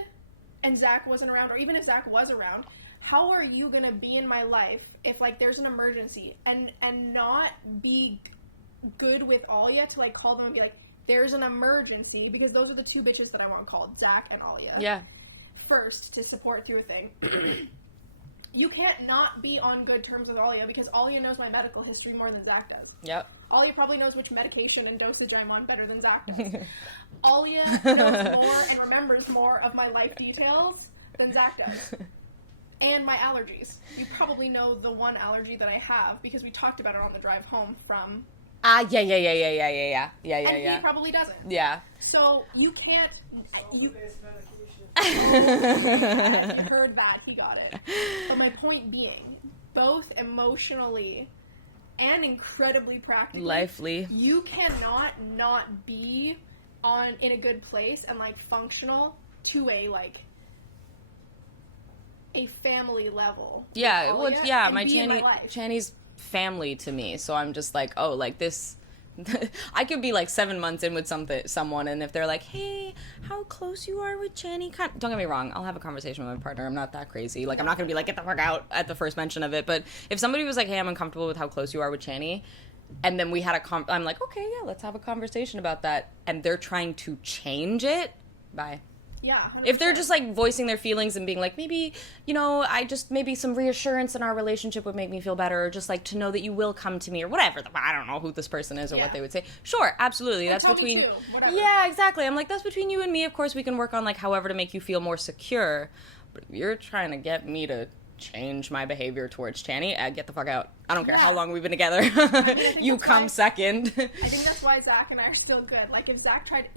and Zach wasn't around, or even if Zach was around, how are you gonna be in my life if like there's an emergency and not be good with Alia to like call them and be like, there's an emergency, because those are the two bitches that I want called, Zach and Alia. Yeah. First to support through a thing. You can't not be on good terms with Alia, because Alia knows my medical history more than Zach does. Yep. Alia probably knows which medication and dosage I'm on better than Zach does. Alia knows more and remembers more of my life details than Zach does. And my allergies. You probably know the one allergy that I have, because we talked about it on the drive home from... Yeah. And he probably doesn't. Yeah. So you can't... You heard that, he got it. But my point being, both emotionally and incredibly practically, lively, you cannot not be in a good place and like functional to a like a family level. Yeah, well, yeah, Chany's family to me, so I'm just like, oh, like this I could be like 7 months in with someone, and if they're like, hey, how close you are with Chany, don't get me wrong, I'll have a conversation with my partner. I'm not that crazy. Like, I'm not gonna be like, get the fuck out at the first mention of it. But if somebody was like, hey, I'm uncomfortable with how close you are with Chany, and then we had I'm like, okay, yeah, let's have a conversation about that, and they're trying to change it, bye. Yeah, 100%. If they're just, like, voicing their feelings and being like, maybe, you know, maybe some reassurance in our relationship would make me feel better, or just, like, to know that you will come to me, or whatever. I don't know who this person is or what they would say. Sure, absolutely. That's between... Me too. Whatever. Yeah, exactly. I'm like, that's between you and me. Of course, we can work on, like, however to make you feel more secure. But if you're trying to get me to change my behavior towards Chany, get the fuck out. I don't care how long we've been together. You come second. I think that's why Zach and I are still good. Like, if Zach tried...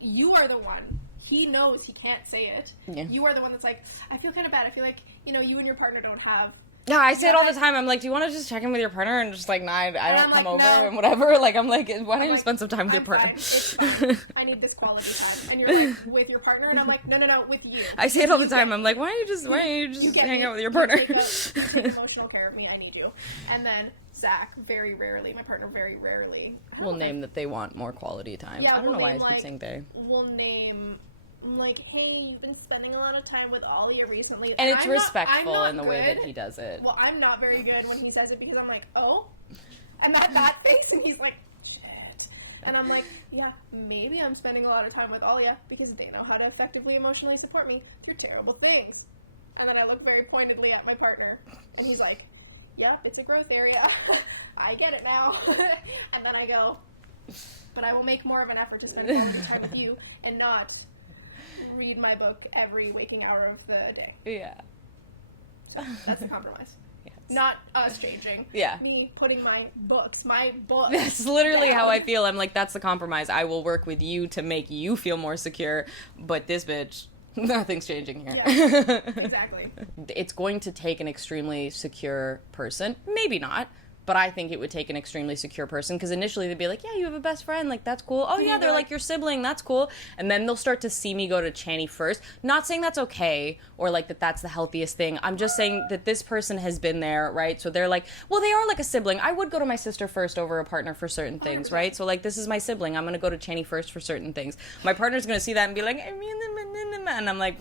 You are the one... He knows he can't say it. Yeah. You are the one that's like, I feel kind of bad. I feel like, you know, you and your partner don't have... Yeah, I say it all the time. I'm like, do you want to just check in with your partner? And just like, nah, I don't come over no. and whatever. Like, I'm like, why don't you spend some time with your partner? Fine. It's fine. I need this quality time. And you're like, with your partner? And I'm like, no, with you. I say it all the time. I'm like, why don't you just hang out with your partner? You take emotional care of me. I need you. And then Zach, very rarely, my partner very rarely... will name that they want more quality time. Yeah, I don't know why I keep saying they. We'll name... I'm like, hey, you've been spending a lot of time with Alia recently. And it's respectful in the way that he does it. Well, I'm not very good when he says it because I'm like, oh? And that face, and he's like, shit. And I'm like, yeah, maybe I'm spending a lot of time with Alia because they know how to effectively emotionally support me through terrible things. And then I look very pointedly at my partner, and he's like, yeah, it's a growth area. I get it now. And then I go, but I will make more of an effort to spend quality time with you and not... read my book every waking hour of the day. Yeah. So that's a compromise. Yes. Not us changing. Yeah. Me putting my books. That's literally how I feel. I'm like, that's the compromise. I will work with you to make you feel more secure, but this bitch, nothing's changing here. Yeah, exactly. It's going to take an extremely secure person. Maybe not. But I think it would take an extremely secure person, because initially they'd be like, yeah, you have a best friend, like, that's cool. Oh, yeah, they're like your sibling, that's cool. And then they'll start to see me go to Chany first. Not saying that's okay, or, like, that that's the healthiest thing. I'm just saying that this person has been there, right? So they're like, well, they are like a sibling. I would go to my sister first over a partner for certain things, right? So, like, this is my sibling. I'm going to go to Chany first for certain things. My partner's going to see that and be like, and I'm like...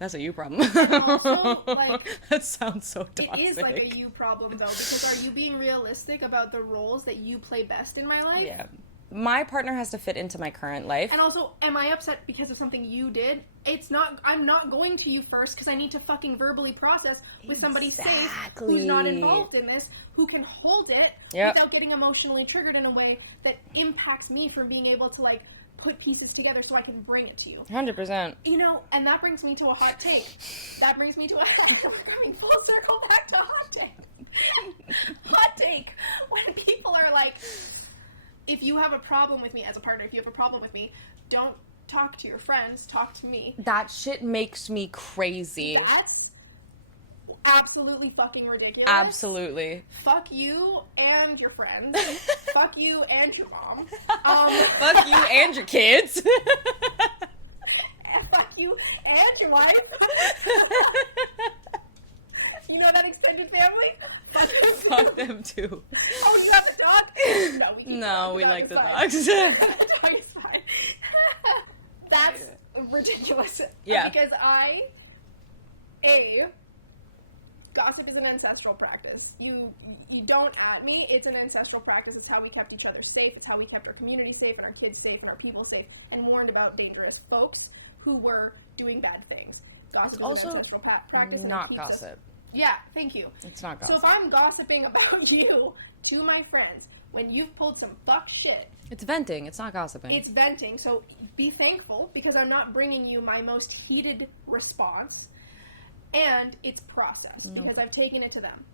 That's a you problem. Also, like, that sounds so toxic. It is like a you problem, though, because are you being realistic about the roles that you play best in my life? Yeah. My partner has to fit into my current life. And also, am I upset because of something you did? I'm not going to you first because I need to fucking verbally process with somebody safe who's not involved in this, who can hold it without getting emotionally triggered in a way that impacts me from being able to, like, put pieces together so I can bring it to you. 100%. You know, and that brings me to a hot take. That brings me to a... I'm coming full circle back to hot take. Hot take. When people are like, if you have a problem with me as a partner, if you have a problem with me, don't talk to your friends, talk to me. That shit makes me crazy. That's absolutely fucking ridiculous. Absolutely. Fuck you and your friends. Fuck you and your mom. Fuck you and your kids. Fuck you and your wife. You know that extended family? Fuck them too. Oh, you have a dog? No, we like the dogs. The dog is fine. That's ridiculous. Yeah. Because gossip is an ancestral practice. You don't at me. It's an ancestral practice. It's how we kept each other safe. It's how we kept our community safe and our kids safe and our people safe and warned about dangerous folks who were doing bad things. Gossip is also an ancestral practice. Not gossip. Yeah, thank you. It's not gossip. So if I'm gossiping about you to my friends when you've pulled some fuck shit... It's venting. It's not gossiping. It's venting. So be thankful because I'm not bringing you my most heated response. And it's processed because I've taken it to them.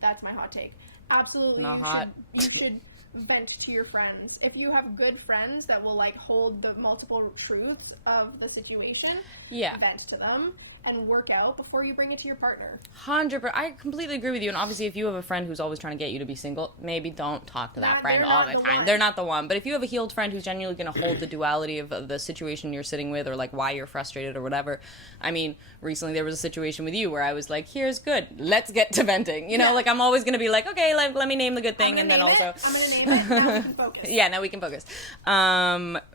That's my hot take. Absolutely. Not hot. You should vent to your friends. If you have good friends that will, like, hold the multiple truths of the situation, vent to them. and work out before you bring it to your partner. 100%. I completely agree with you. And obviously, if you have a friend who's always trying to get you to be single, maybe don't talk to that friend all the time. They're not the one. But if you have a healed friend who's genuinely going to hold the duality of the situation you're sitting with, or like why you're frustrated or whatever. I mean, recently there was a situation with you where I was like, here's good. Let's get to venting. You know, like I'm always going to be like, okay, let me name the good thing. And then also, I'm going to name it. Now we can focus. Yeah, now we can focus.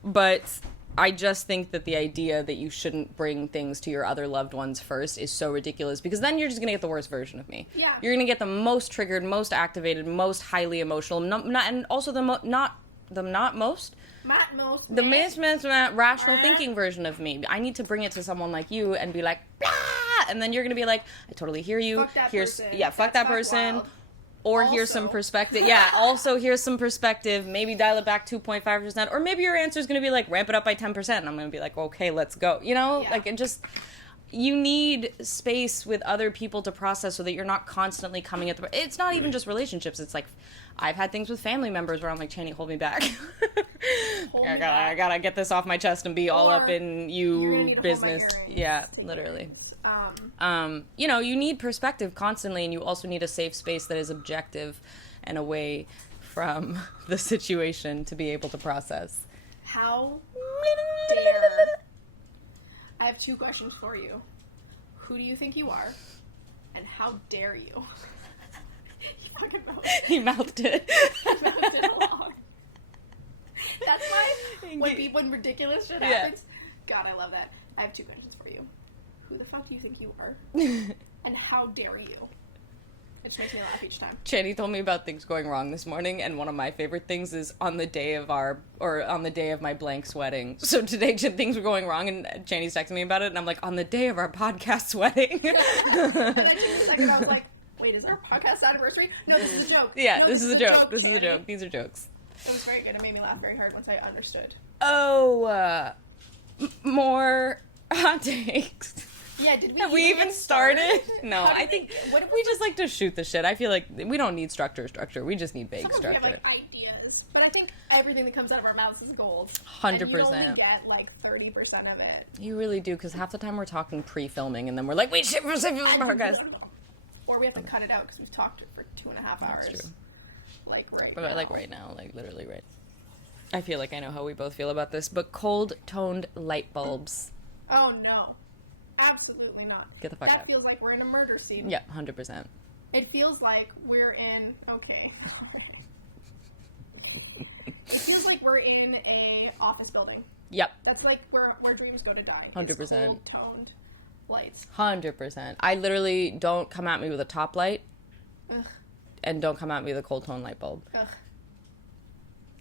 But I just think that the idea that you shouldn't bring things to your other loved ones first is so ridiculous, because then you're just going to get the worst version of me. Yeah. You're going to get the most triggered, most activated, most highly emotional, and also the most rational thinking version of me. I need to bring it to someone like you and be like, blah! And then you're going to be like, I totally hear you. Fuck that person. Yeah, fuck that person. Wild. Or here's some perspective. Yeah, also here's some perspective. Maybe dial it back 2.5%. Or maybe your answer is going to be like, ramp it up by 10%. And I'm going to be like, okay, let's go. You know? Yeah. Like, it just... You need space with other people to process so that you're not constantly coming at the... It's not even just relationships. It's like, I've had things with family members where I'm like, Chany, hold me back. I gotta get this off my chest and be all up in you business. Yeah, literally. You know, you need perspective constantly, and you also need a safe space that is objective and away from the situation to be able to process. How dare... I have 2 questions for you. Who do you think you are? And how dare you? You fucking mouthed it. He mouthed it. He mouthed it along. That's why when ridiculous shit happens. God, I love that. I have 2 questions for you. Who the fuck do you think you are? And how dare you? It just makes me laugh each time. Chany told me about things going wrong this morning, and one of my favorite things is on the day of my blank's wedding. So today things were going wrong, and Chany's texting me about it, and I'm like, on the day of our podcast's wedding. And I took a second, I was like, wait, is our podcast anniversary? No, this is a joke. Yeah, no, this is a joke. This is a joke. These are jokes. It was very good. It made me laugh very hard once I understood. Oh, more hot takes. Yeah, did we? Have we even started? No, I think what if we just like to shoot the shit. I feel like we don't need structure. We just need vague sometimes structure. We have, like, ideas. But I think everything that comes out of our mouths is gold. 100%. And you only get, like, 30% of it. You really do, because half the time we're talking pre-filming, and then we're like, wait, shit, we're podcast. Or we have to cut it out, because we've talked for 2.5 hours. That's true. Like, right But now. like right now, like literally right. I feel like I know how we both feel about this, but cold-toned light bulbs. Oh, no. Absolutely not. Get the fuck out. That feels like we're in a murder scene. Yeah, 100%. It feels like we're in... Okay. It feels like we're in a office building. Yep. That's like where dreams go to die. 100%. Cold-toned lights. 100%. I literally don't come at me with a top light. Ugh. And don't come at me with a cold tone light bulb. Ugh.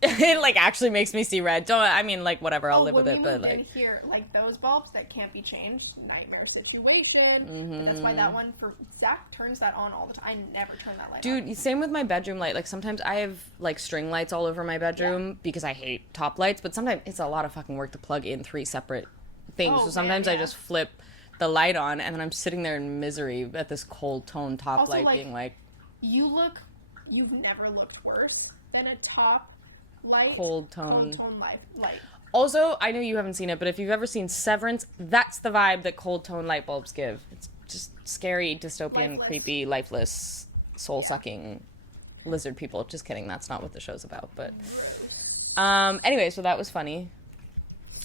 It like actually makes me see red. Like whatever, I'll live with it. But like in here, like those bulbs that can't be changed, nightmare situation. Mm-hmm. That's why that one for Zach turns that on all the time. I never turn that light on. Dude, same with my bedroom light. Like sometimes I have like string lights all over my bedroom because I hate top lights. But sometimes it's a lot of fucking work to plug in 3 separate things. So sometimes I just flip the light on, and then I'm sitting there in misery at this cold tone top also, light, being like, you've never looked worse than a top light, cold tone light. Also, I know you haven't seen it, but if you've ever seen Severance, that's the vibe that cold tone light bulbs give. It's just scary, dystopian, Lifeless. creepy, lifeless, soul-sucking lizard people. Just kidding, that's not what the show's about, but... Anyway, so that was funny.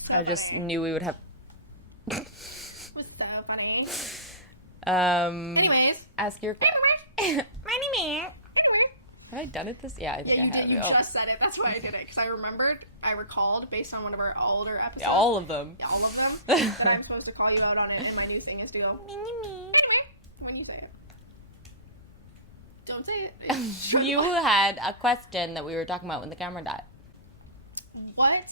I just knew we would have... It was so funny. Anyways. Ask your question. Have I done it this? Yeah, I think I have. Yeah, you did. You just said it. That's why I did it. Because I recalled, based on one of our older episodes. Yeah, all of them. That I'm supposed to call you out on it, and my new thing is to go, anyway, when you say it. Don't say it. You had a question that we were talking about when the camera died. What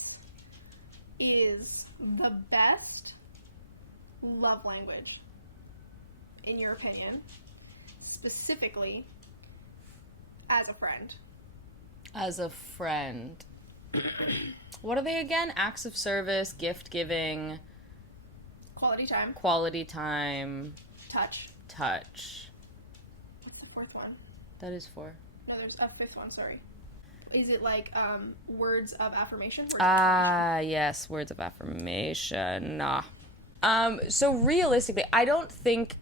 is the best love language, in your opinion, specifically as a friend? As a friend. What are they again? Acts of service, gift giving, Quality time. Touch. What's the 4th one? That is 4. No, there's a 5th one, sorry. Is it like words of affirmation? Yes, words of affirmation. So realistically, I don't think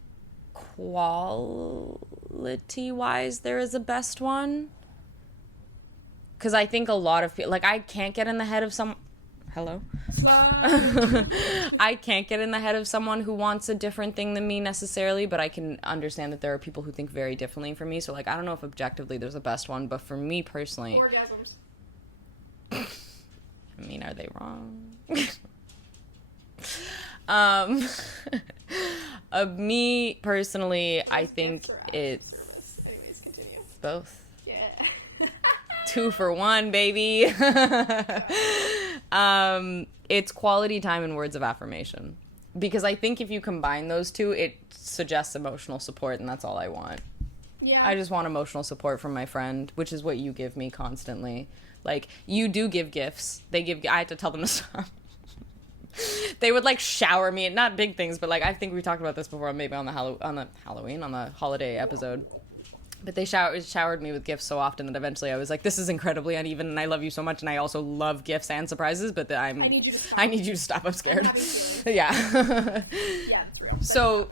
quality-wise there is a best one. Because I think a lot of people, like, I can't get in the head of Hello? I can't get in the head of someone who wants a different thing than me necessarily, but I can understand that there are people who think very differently from me. So, like, I don't know if objectively there's a best one, but for me personally... Orgasms. I mean, are they wrong? Me personally, I think it's... Anyways, continue. Both. Yeah. 2 for 1, baby. It's quality time and words of affirmation. Because I think if you combine those two, it suggests emotional support, and that's all I want. Yeah. I just want emotional support from my friend, which is what you give me constantly. Like, you do give gifts. I had to tell them to stop. They would, like, shower me, not big things, but, like, I think we talked about this before, maybe on the holiday episode. But they showered me with gifts so often that eventually I was like, this is incredibly uneven, and I love you so much, and I also love gifts and surprises, but I need you to stop. I'm scared. Yeah. Yeah, it's real. So,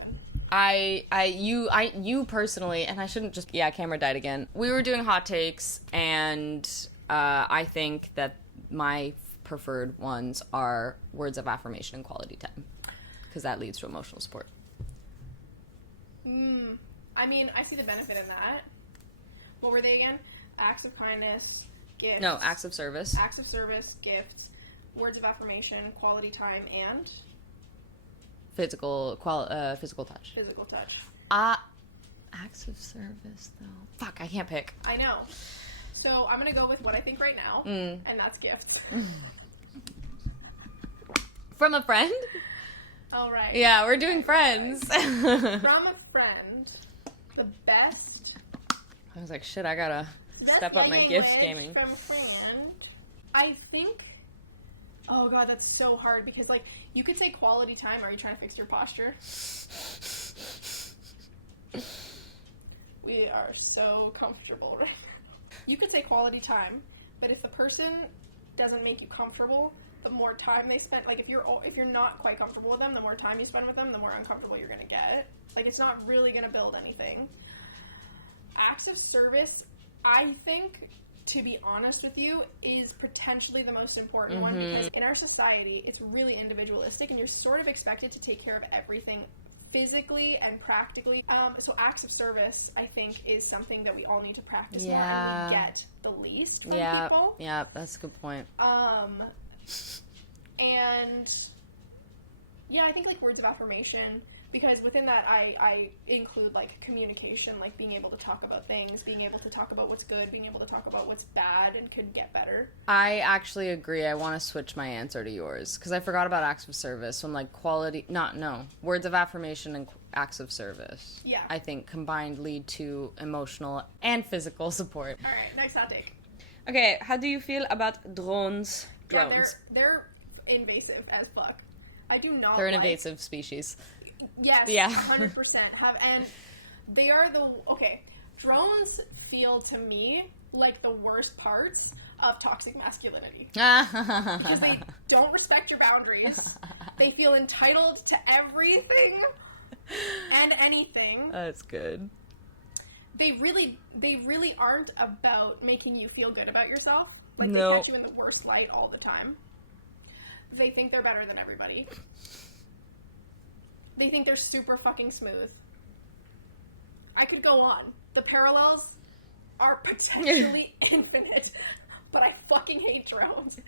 you personally, and I shouldn't just, camera died again. We were doing hot takes, and I think that my preferred ones are words of affirmation and quality time, because that leads to emotional support. I mean, I see the benefit in that. What were they again? Acts of kindness, gifts. No, acts of service. Acts of service, gifts, words of affirmation, quality time, and physical touch. Physical touch. Acts of service though. Fuck, I can't pick. I know. So I'm gonna go with what I think right now, and that's gifts. From a friend? All right. Yeah, we're doing friends. From a friend, the best. I was like, shit, I gotta step up my gifts gaming. From a friend, I think. Oh god, that's so hard because, like, you could say quality time. Are you trying to fix your posture? We are so comfortable right now. You could say quality time, but if the person doesn't make you comfortable, the more time they spend, like, if you're not quite comfortable with them, the more time you spend with them, the more uncomfortable you're gonna get. Like, it's not really gonna build anything. Acts of service, I think, to be honest with you, is potentially the most important one, because in our society, it's really individualistic, and you're sort of expected to take care of everything physically and practically. So acts of service, I think, is something that we all need to practice more, and we get the least from people. Yeah, that's a good point. And yeah, I think, like, words of affirmation, because within that I include, like, communication, like being able to talk about things, being able to talk about what's good, being able to talk about what's bad and could get better. I actually agree. I want to switch my answer to yours, because I forgot about acts of service. So I'm like, words of affirmation and acts of service. Yeah. I think combined lead to emotional and physical support. All right, next hot take. Okay, how do you feel about drones? Yeah, they're invasive as fuck. I do not. They're an invasive species. Yes, yeah, 100% and they are drones feel to me like the worst parts of toxic masculinity. Because they don't respect your boundaries. They feel entitled to everything and anything. That's good. They really aren't about making you feel good about yourself. Like, no. They catch you in the worst light all the time. They think they're better than everybody. They think they're super fucking smooth. I could go on. The parallels are potentially infinite, but I fucking hate drones.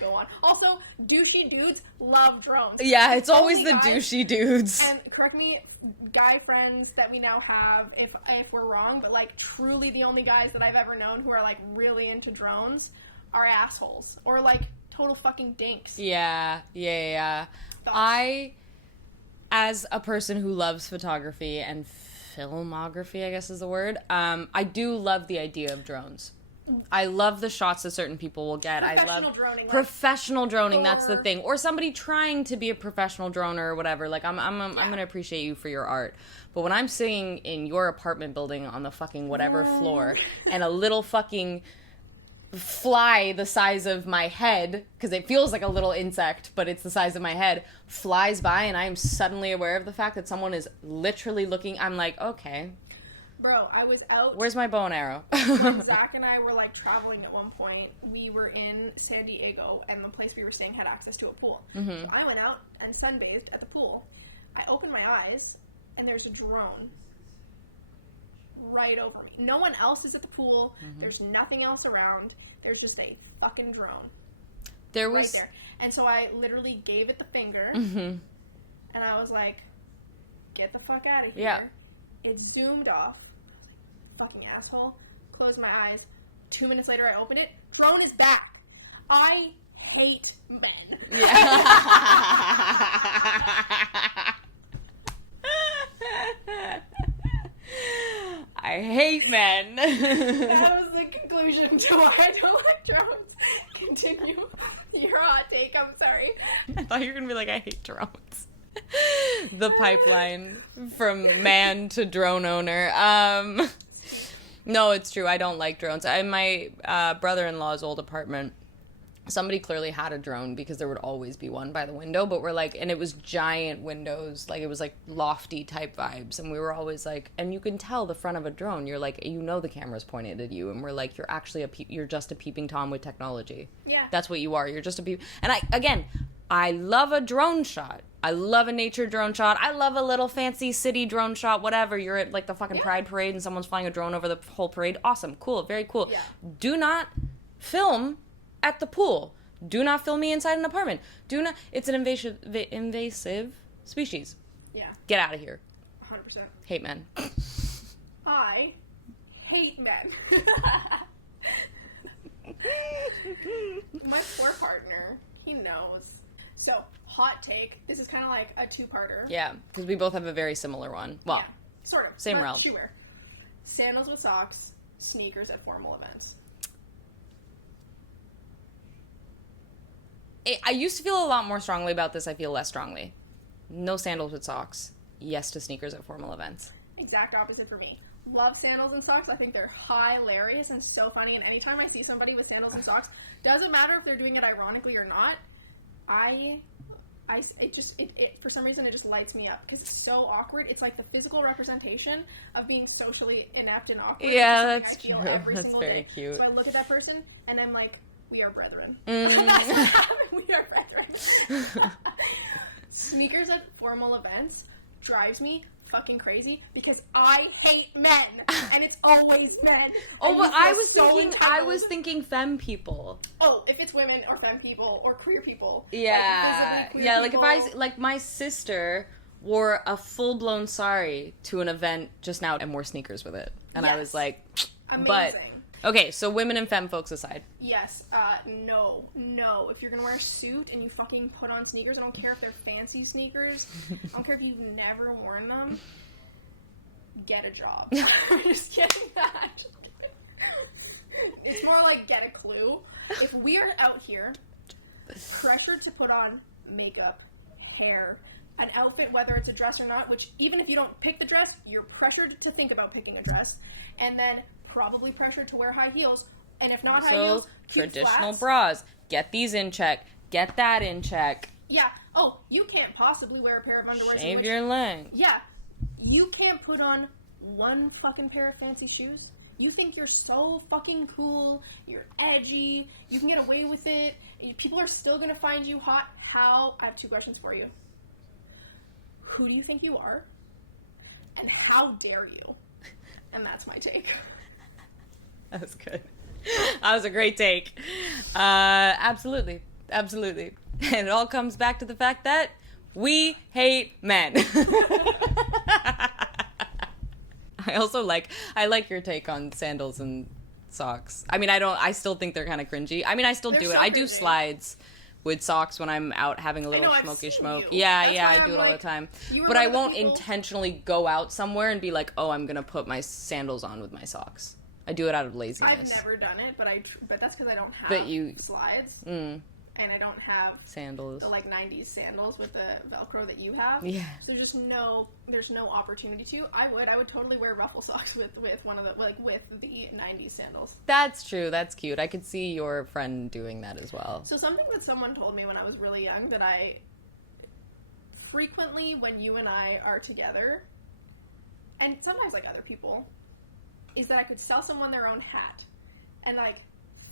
Go on. Also, douchey dudes love drones. Yeah, it's always the douchey dudes. And correct me, guy friends that we now have, if we're wrong, but, like, truly the only guys that I've ever known who are, like, really into drones are assholes. Or, like, total fucking dinks. Yeah. I, as a person who loves photography and filmography, I guess is the word, I do love the idea of drones. I love the shots that certain people will get. Professional droning, that's the thing. Or somebody trying to be a professional droner or whatever. Like, I'm going to appreciate you for your art. But when I'm sitting in your apartment building on the fucking whatever floor, and a little fucking fly the size of my head, because it feels like a little insect, but it's the size of my head, flies by, and I am suddenly aware of the fact that someone is literally looking. I'm like, okay. Bro, I was out. Where's my bow and arrow? When Zach and I were, like, traveling at one point, we were in San Diego, and the place we were staying had access to a pool. Mm-hmm. So I went out and sunbathed at the pool. I opened my eyes, and there's a drone right over me. No one else is at the pool. Mm-hmm. There's nothing else around. There's just a fucking drone. There was... Right there. And so I literally gave it the finger, mm-hmm. and I was like, get the fuck out of here. Yeah. It zoomed off. Fucking asshole. Closed my eyes. 2 minutes later, I opened it. Drone is back. I hate men. Yeah. I hate men. That was the conclusion to why I don't like drones. Continue your hot take. I'm sorry. I thought you were going to be like, I hate drones. The pipeline from man to drone owner. No, it's true. I don't like drones. In my brother-in-law's old apartment, somebody clearly had a drone because there would always be one by the window, but we're like, and it was giant windows, like it was like lofty type vibes, and we were always like, and you can tell the front of a drone, you're like, you know the camera's pointed at you, and we're like, you're actually you're just a peeping Tom with technology. Yeah. That's what you are. You're just a peep. And I love a drone shot. I love a nature drone shot. I love a little fancy city drone shot, whatever. You're at like the fucking Pride Parade and someone's flying a drone over the whole parade. Awesome. Cool. Very cool. Yeah. Do not film at the pool. Do not film me inside an apartment. Do not. It's an invasive species. Yeah. Get out of here. 100%. Hate men. I hate men. My poor partner, he knows. So, hot take. This is kind of like a two-parter. Yeah, because we both have a very similar one. Well, yeah, sort of. Same realm. Shoe wear. Sandals with socks, sneakers at formal events. I used to feel a lot more strongly about this. I feel less strongly. No sandals with socks. Yes to sneakers at formal events. Exact opposite for me. Love sandals and socks. I think they're hilarious and so funny. And anytime I see somebody with sandals and socks, doesn't matter if they're doing it ironically or not, it for some reason it just lights me up because it's so awkward. It's like the physical representation of being socially inept and awkward. Yeah, that's true. That's very cute. So I look at that person and I'm like, we are brethren. Mm. We are brethren. Sneakers at formal events drives me fucking crazy because I hate men and it's always men. Oh, but I was thinking femme people. Oh, if it's women or femme people or queer people. Yeah. Like yeah, people. like if like my sister wore a full-blown sari to an event just now and wore sneakers with it. And yes. I was like, amazing. But okay, so women and femme folks aside. Yes, no. If you're gonna wear a suit and you fucking put on sneakers, I don't care if they're fancy sneakers. I don't care if you've never worn them. Get a job. Just kidding. It's more like get a clue. If we are out here, pressured to put on makeup, hair, an outfit, whether it's a dress or not, which even if you don't pick the dress, you're pressured to think about picking a dress, and then probably pressured to wear high heels, and if not high heels, traditional flats. bras. Get these in check. Get that in check. Yeah. Oh, you can't possibly wear a pair of underwear. Shave your leg. Yeah. You can't put on one fucking pair of fancy shoes. You think you're so fucking cool. You're edgy. You can get away with it. People are still gonna find you hot. How? I have two questions for you. Who do you think you are? And how dare you? And that's my take. That was good. That was a great take. Absolutely. And it all comes back to the fact that we hate men. I like your take on sandals and socks. I mean, I still think they're kind of cringy. I mean, I still do it. I do slides with socks when I'm out having a little smoke. Yeah, I do it all the time. But I won't intentionally go out somewhere and be like, oh, I'm going to put my sandals on with my socks. I do it out of laziness. I've never done it, but that's because I don't have slides. and I don't have sandals, the like 90s sandals with the Velcro that you have. Yeah. So there's no opportunity to. I would totally wear ruffle socks with one of the with the 90s sandals. That's true. That's cute. I could see your friend doing that as well. So something that someone told me when I was really young that I frequently, when you and I are together, and sometimes like other people, is that I could sell someone their own hat, and like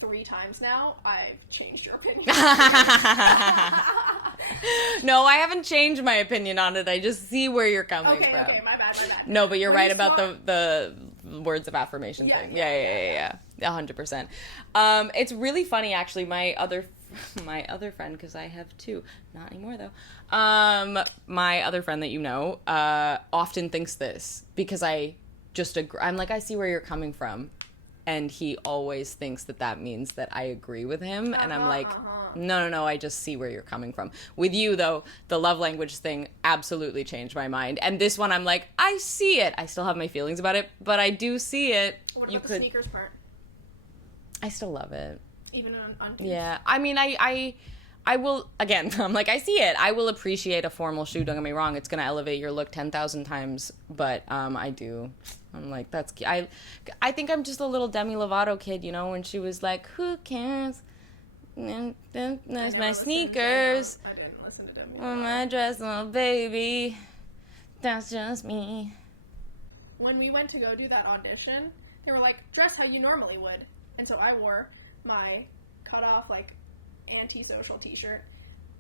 3 times now I've changed your opinion. No, I haven't changed my opinion on it. I just see where you're coming from. Okay, my bad. No, but you're right about the words of affirmation thing. Yeah. 100%. It's really funny, actually. My other friend, because I have 2, not anymore though. My other friend that you know often thinks this, because I just agree. I'm like, I see where you're coming from. And he always thinks that means that I agree with him. And I'm like, no, I just see where you're coming from. With you, though, the love language thing absolutely changed my mind. And this one, I'm like, I see it. I still have my feelings about it, but I do see it. What about the sneakers part? I still love it. Even on Yeah. I mean, I will, again, I'm like, I see it. I will appreciate a formal shoe. Don't get me wrong. It's going to elevate your look 10,000 times. But I do. I'm like, that's cute. I think I'm just a little Demi Lovato kid, you know, when she was like, who cares? There's my sneakers. I didn't listen to Demi. Oh, my dress, little baby. That's just me. When we went to go do that audition, they were like, dress how you normally would. And so I wore my cut off, like, anti-social t-shirt,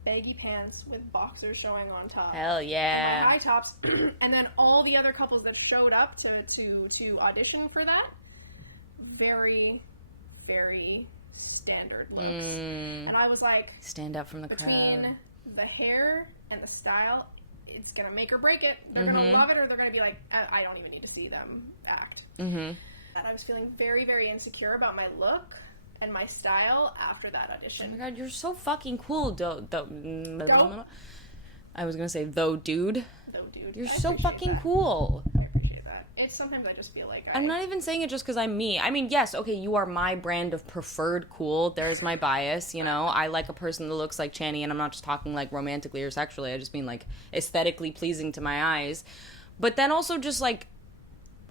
baggy pants with boxers showing on top. Hell yeah. My high tops. And then all the other couples that showed up to audition for that, very, very standard looks. And I was like, stand up from the crowd. Between the hair and the style, it's gonna make or break it. They're gonna love it, or they're gonna be like, I don't even need to see them act. And I was feeling very, very insecure about my look and my style after that audition. Oh my god, you're so fucking cool, I was gonna say, dude. You're so fucking cool. I appreciate that. It's sometimes I just feel like I'm not even saying it just because I'm me. I mean, yes, okay, you are my brand of preferred cool. There's my bias, you know. I like a person that looks like Chany, and I'm not just talking like romantically or sexually. I just mean like aesthetically pleasing to my eyes. But then also just like,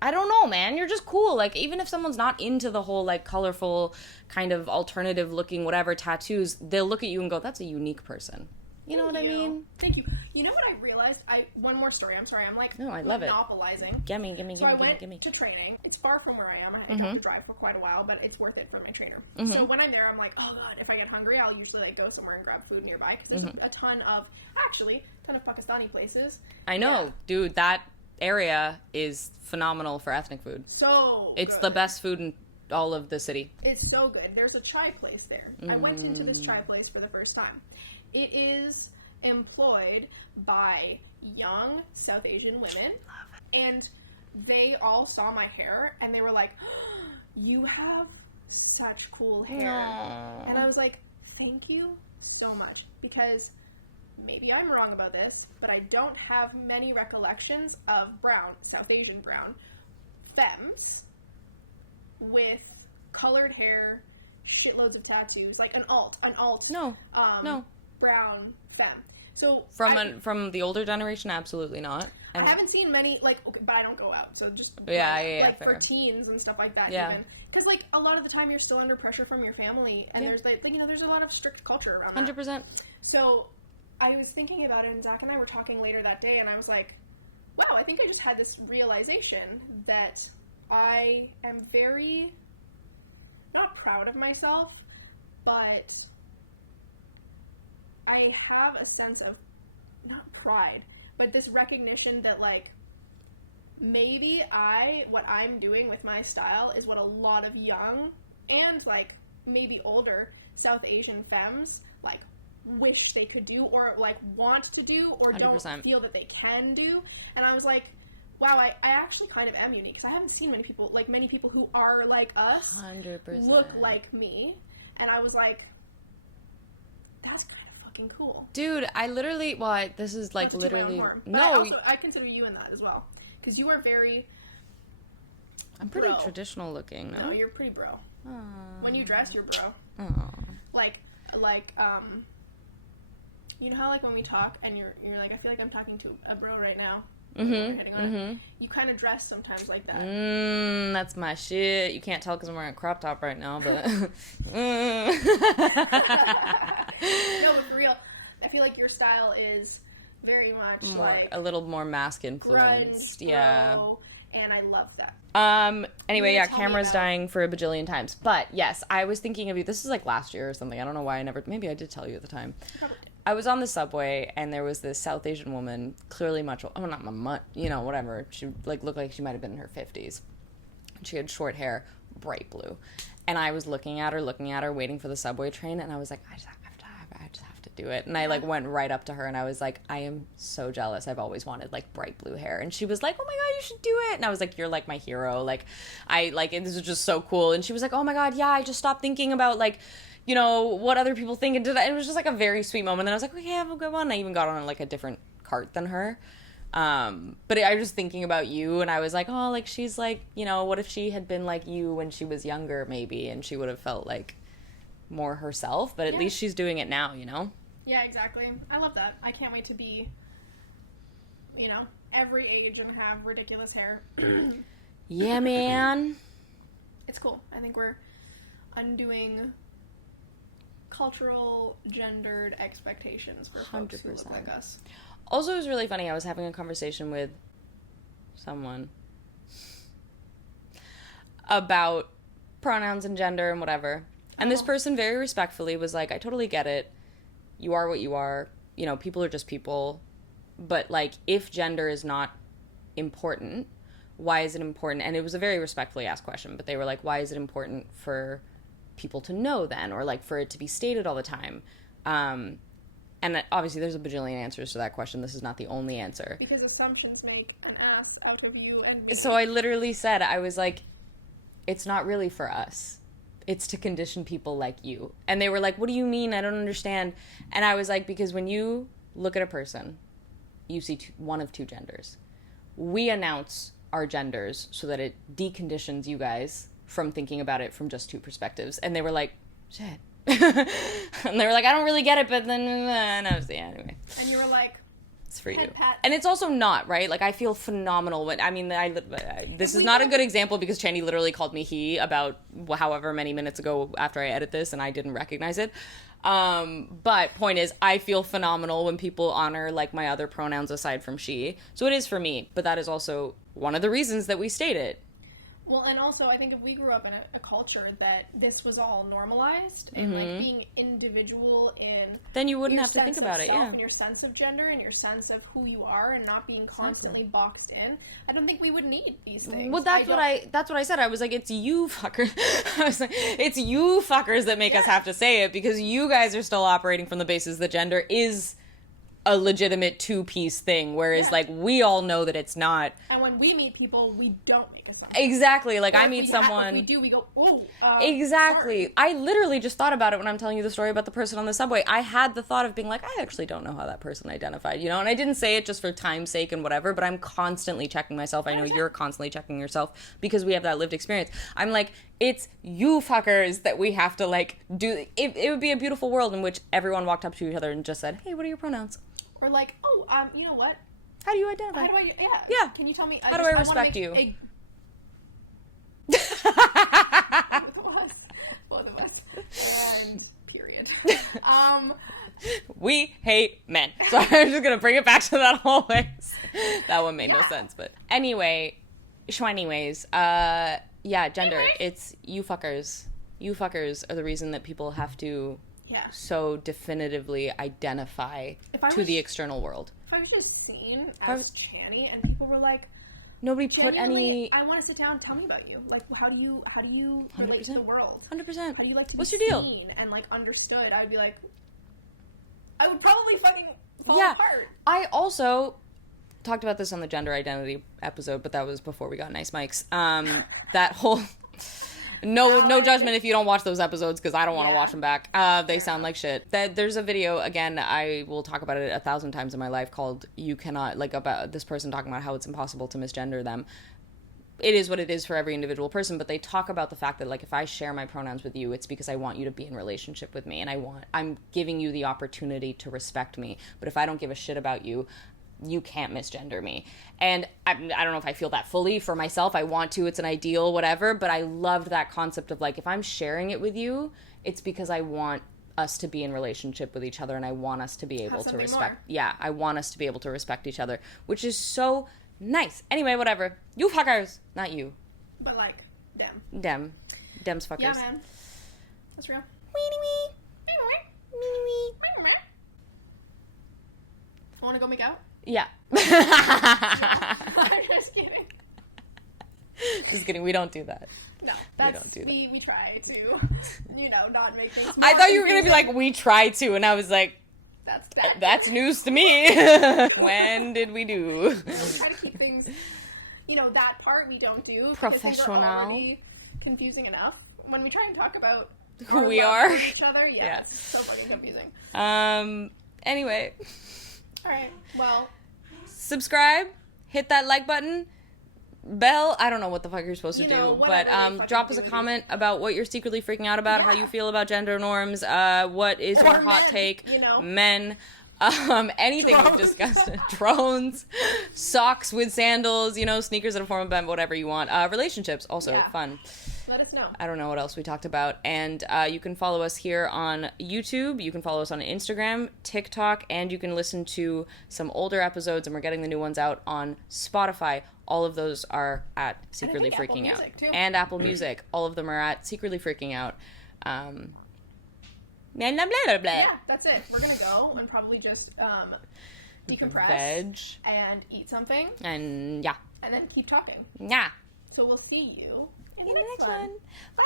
I don't know, man. You're just cool. Like, even if someone's not into the whole, like, colorful, kind of alternative-looking whatever tattoos, they'll look at you and go, that's a unique person. You know what I mean? Thank you. You know what I realized? One more story. I'm sorry. I'm, like, no, I love monopolizing. Gimme. So I went to training. It's far from where I am. I have to drive for quite a while, but it's worth it for my trainer. So when I'm there, I'm like, oh, God, if I get hungry, I'll usually, like, go somewhere and grab food nearby. Because there's a ton of Pakistani places. I know. Yeah. Dude, that area is phenomenal for ethnic food. It's the best food in all of the city. It's so good. There's a chai place there. I went into this chai place for the first time. It is employed by young South Asian women, and they all saw my hair and they were like, oh, you have such cool hair. Aww. And I was like, thank you so much, because maybe I'm wrong about this, but I don't have many recollections of brown, South Asian brown, femmes with colored hair, shitloads of tattoos, like an alt, no, brown femme. So from the older generation, absolutely not. I haven't seen many, like, okay, but I don't go out, so just like for teens and stuff like that. Even because like a lot of the time you're still under pressure from your family, and there's like, you know, there's a lot of strict culture around 100%. That. So I was thinking about it, and Zach and I were talking later that day, and I was like, wow, I think I just had this realization that I am very, not proud of myself, but I have a sense of, not pride, but this recognition that, like, maybe what I'm doing with my style is what a lot of young and, like, maybe older South Asian femmes, like, wish they could do, or like want to do, or 100%. Don't feel that they can do. And I was like, wow, I actually kind of am unique, because I haven't seen many people who are like us 100% look like me. And I was like, that's kind of fucking cool, dude. I literally, this is like literally no, I consider you in that as well, because you are very, I'm pretty traditional looking. No, you're pretty bro. Aww. When you dress, you're bro. Aww. Like, like, you know how, like, when we talk and you're like, I feel like I'm talking to a bro right now. You kind of dress sometimes like that. That's my shit. You can't tell because I'm wearing a crop top right now, but... No, but for real, I feel like your style is very much a little more mask influenced. Grunge, yeah. bro, and I love that. Anyway, yeah, camera's dying for a bajillion times. But yes, I was thinking of you. This is like last year or something. I don't know why maybe I did tell you at the time. Probably did. I was on the subway and there was this South Asian woman, clearly much, whatever. She like looked like she might have been in her 50s. She had short hair, bright blue. And I was looking at her, waiting for the subway train, and I was like, I just have to do it. And I like went right up to her and I was like, I am so jealous. I've always wanted like bright blue hair. And she was like, oh my God, you should do it. And I was like, you're like my hero. Like this is just so cool. And she was like, oh my God, yeah, I just stopped thinking about like, you know, what other people think. And it was just like a very sweet moment. And I was like, okay, have a good one. I even got on like a different cart than her. But I was just thinking about you and I was like, oh, like she's like, you know, what if she had been like you when she was younger maybe, and she would have felt like more herself, but at least she's doing it now, you know? Yeah, exactly. I love that. I can't wait to be, you know, every age and have ridiculous hair. Yeah, man. It's cool. I think we're undoing cultural, gendered expectations for folks who look like us. Also, it was really funny. I was having a conversation with someone about pronouns and gender and whatever. And this person very respectfully was like, I totally get it. You are what you are. You know, people are just people. But, like, if gender is not important, why is it important? And it was a very respectfully asked question. But they were like, why is it important for people to know then? Or, like, for it to be stated all the time? And obviously there's a bajillion answers to that question. This is not the only answer. Because assumptions make an ass out of you. And so I literally said, I was like, it's not really for us. It's to condition people like you. And they were like, what do you mean? I don't understand. And I was like, because when you look at a person, you see one of two genders. We announce our genders so that it deconditions you guys from thinking about it from just two perspectives. And they were like, shit. And they were like, I don't really get it, but then, and I was, yeah, anyway. And you were like, it's for you. Pat. And it's also not, right? Like, I feel phenomenal when, this is not a good example because Chany literally called me he about however many minutes ago after I edit this and I didn't recognize it. But point is, I feel phenomenal when people honor, like, my other pronouns aside from she. So it is for me, but that is also one of the reasons that we state it. Well, and also, I think if we grew up in a culture that this was all normalized and, like, being individual in... Then you wouldn't have to think about it, yeah. And your sense of gender and your sense of who you are and not being constantly boxed in, I don't think we would need these things. Well, that's what I said. I was like, it's you fuckers. I was like, it's you fuckers that make us have to say it because you guys are still operating from the basis that gender is a legitimate two-piece thing, whereas, like, we all know that it's not. And when we meet people, we don't make assumptions. Exactly. Like, I meet someone... we do, we go, oh, exactly. sorry. I literally just thought about it when I'm telling you the story about the person on the subway. I had the thought of being like, I actually don't know how that person identified, you know? And I didn't say it just for time's sake and whatever, but I'm constantly checking myself. I know you're constantly checking yourself because we have that lived experience. I'm like, it's you fuckers that we have to, like, do... It would be a beautiful world in which everyone walked up to each other and just said, hey, what are your pronouns? Or like, oh, you know what? How do you identify? How do I, yeah. Can you tell me? How do I respect you? Both of us. And period. We hate men. So I'm just going to bring it back to that always. That one made no sense, but anyway, anyways, yeah, gender. It's you fuckers. You fuckers are the reason that people have to so definitively identify to the external world. If I was just seen as Chany and people were like, nobody put any... I want to sit down and tell me about you. Like, how do you relate to the world? 100%. How do you like to What's be your deal? seen and, like, understood? I'd be like, I would probably fucking fall apart. I also talked about this on the gender identity episode, but that was before we got nice mics. That whole... No judgment if you don't watch those episodes, because I don't want to watch them back. They sound like shit. There's a video, again, I will talk about it 1,000 times in my life, called You Cannot, like, about this person talking about how it's impossible to misgender them. it is what it is for every individual person, but they talk about the fact that, like, if I share my pronouns with you, it's because I want you to be in relationship with me, and I'm giving you the opportunity to respect me. But if I don't give a shit about you, you can't misgender me. And I don't know if I feel that fully for myself. I want to, it's an ideal, whatever, but I loved that concept of, like, if I'm sharing it with you, it's because I want us to be in relationship with each other, and I want us to be able to respect. More. Yeah, I want us to be able to respect each other, which is so nice. Anyway, whatever. You fuckers. Not you. But, like, them. Dem's fuckers. Yeah, man. That's real. Weenie wee. Weenie wee. Want to go make out? Yeah. I'm just kidding. Just kidding. We don't do that. No, we don't do that. We try to, not make things. I thought you were gonna be like, we try to, and I was like, that's news to me. When did we do? We try to keep things, that part we don't do. Professional. Things are already confusing enough. When we try and talk about who we are, each other, yeah, it's so fucking confusing. Anyway. All right. Well. Subscribe. Hit that like button. Bell, I don't know what the fuck you're supposed to do, but drop us a comment about what you're secretly freaking out about, how you feel about gender norms, what is your hot take, men, anything we've discussed, drones, socks with sandals, sneakers in a form of bend, whatever you want, relationships, also fun. Let us know. I don't know what else we talked about. And you can follow us here on YouTube. You can follow us on Instagram, TikTok, and you can listen to some older episodes, and we're getting the new ones out on Spotify. All of those are at Secretly Freaking Out. And Apple Music. All of them are at Secretly Freaking Out. Blah, blah, blah. Yeah, that's it. We're going to go and probably just decompress. And eat something. And and then keep talking. Yeah. So we'll see you in the next one. Bye!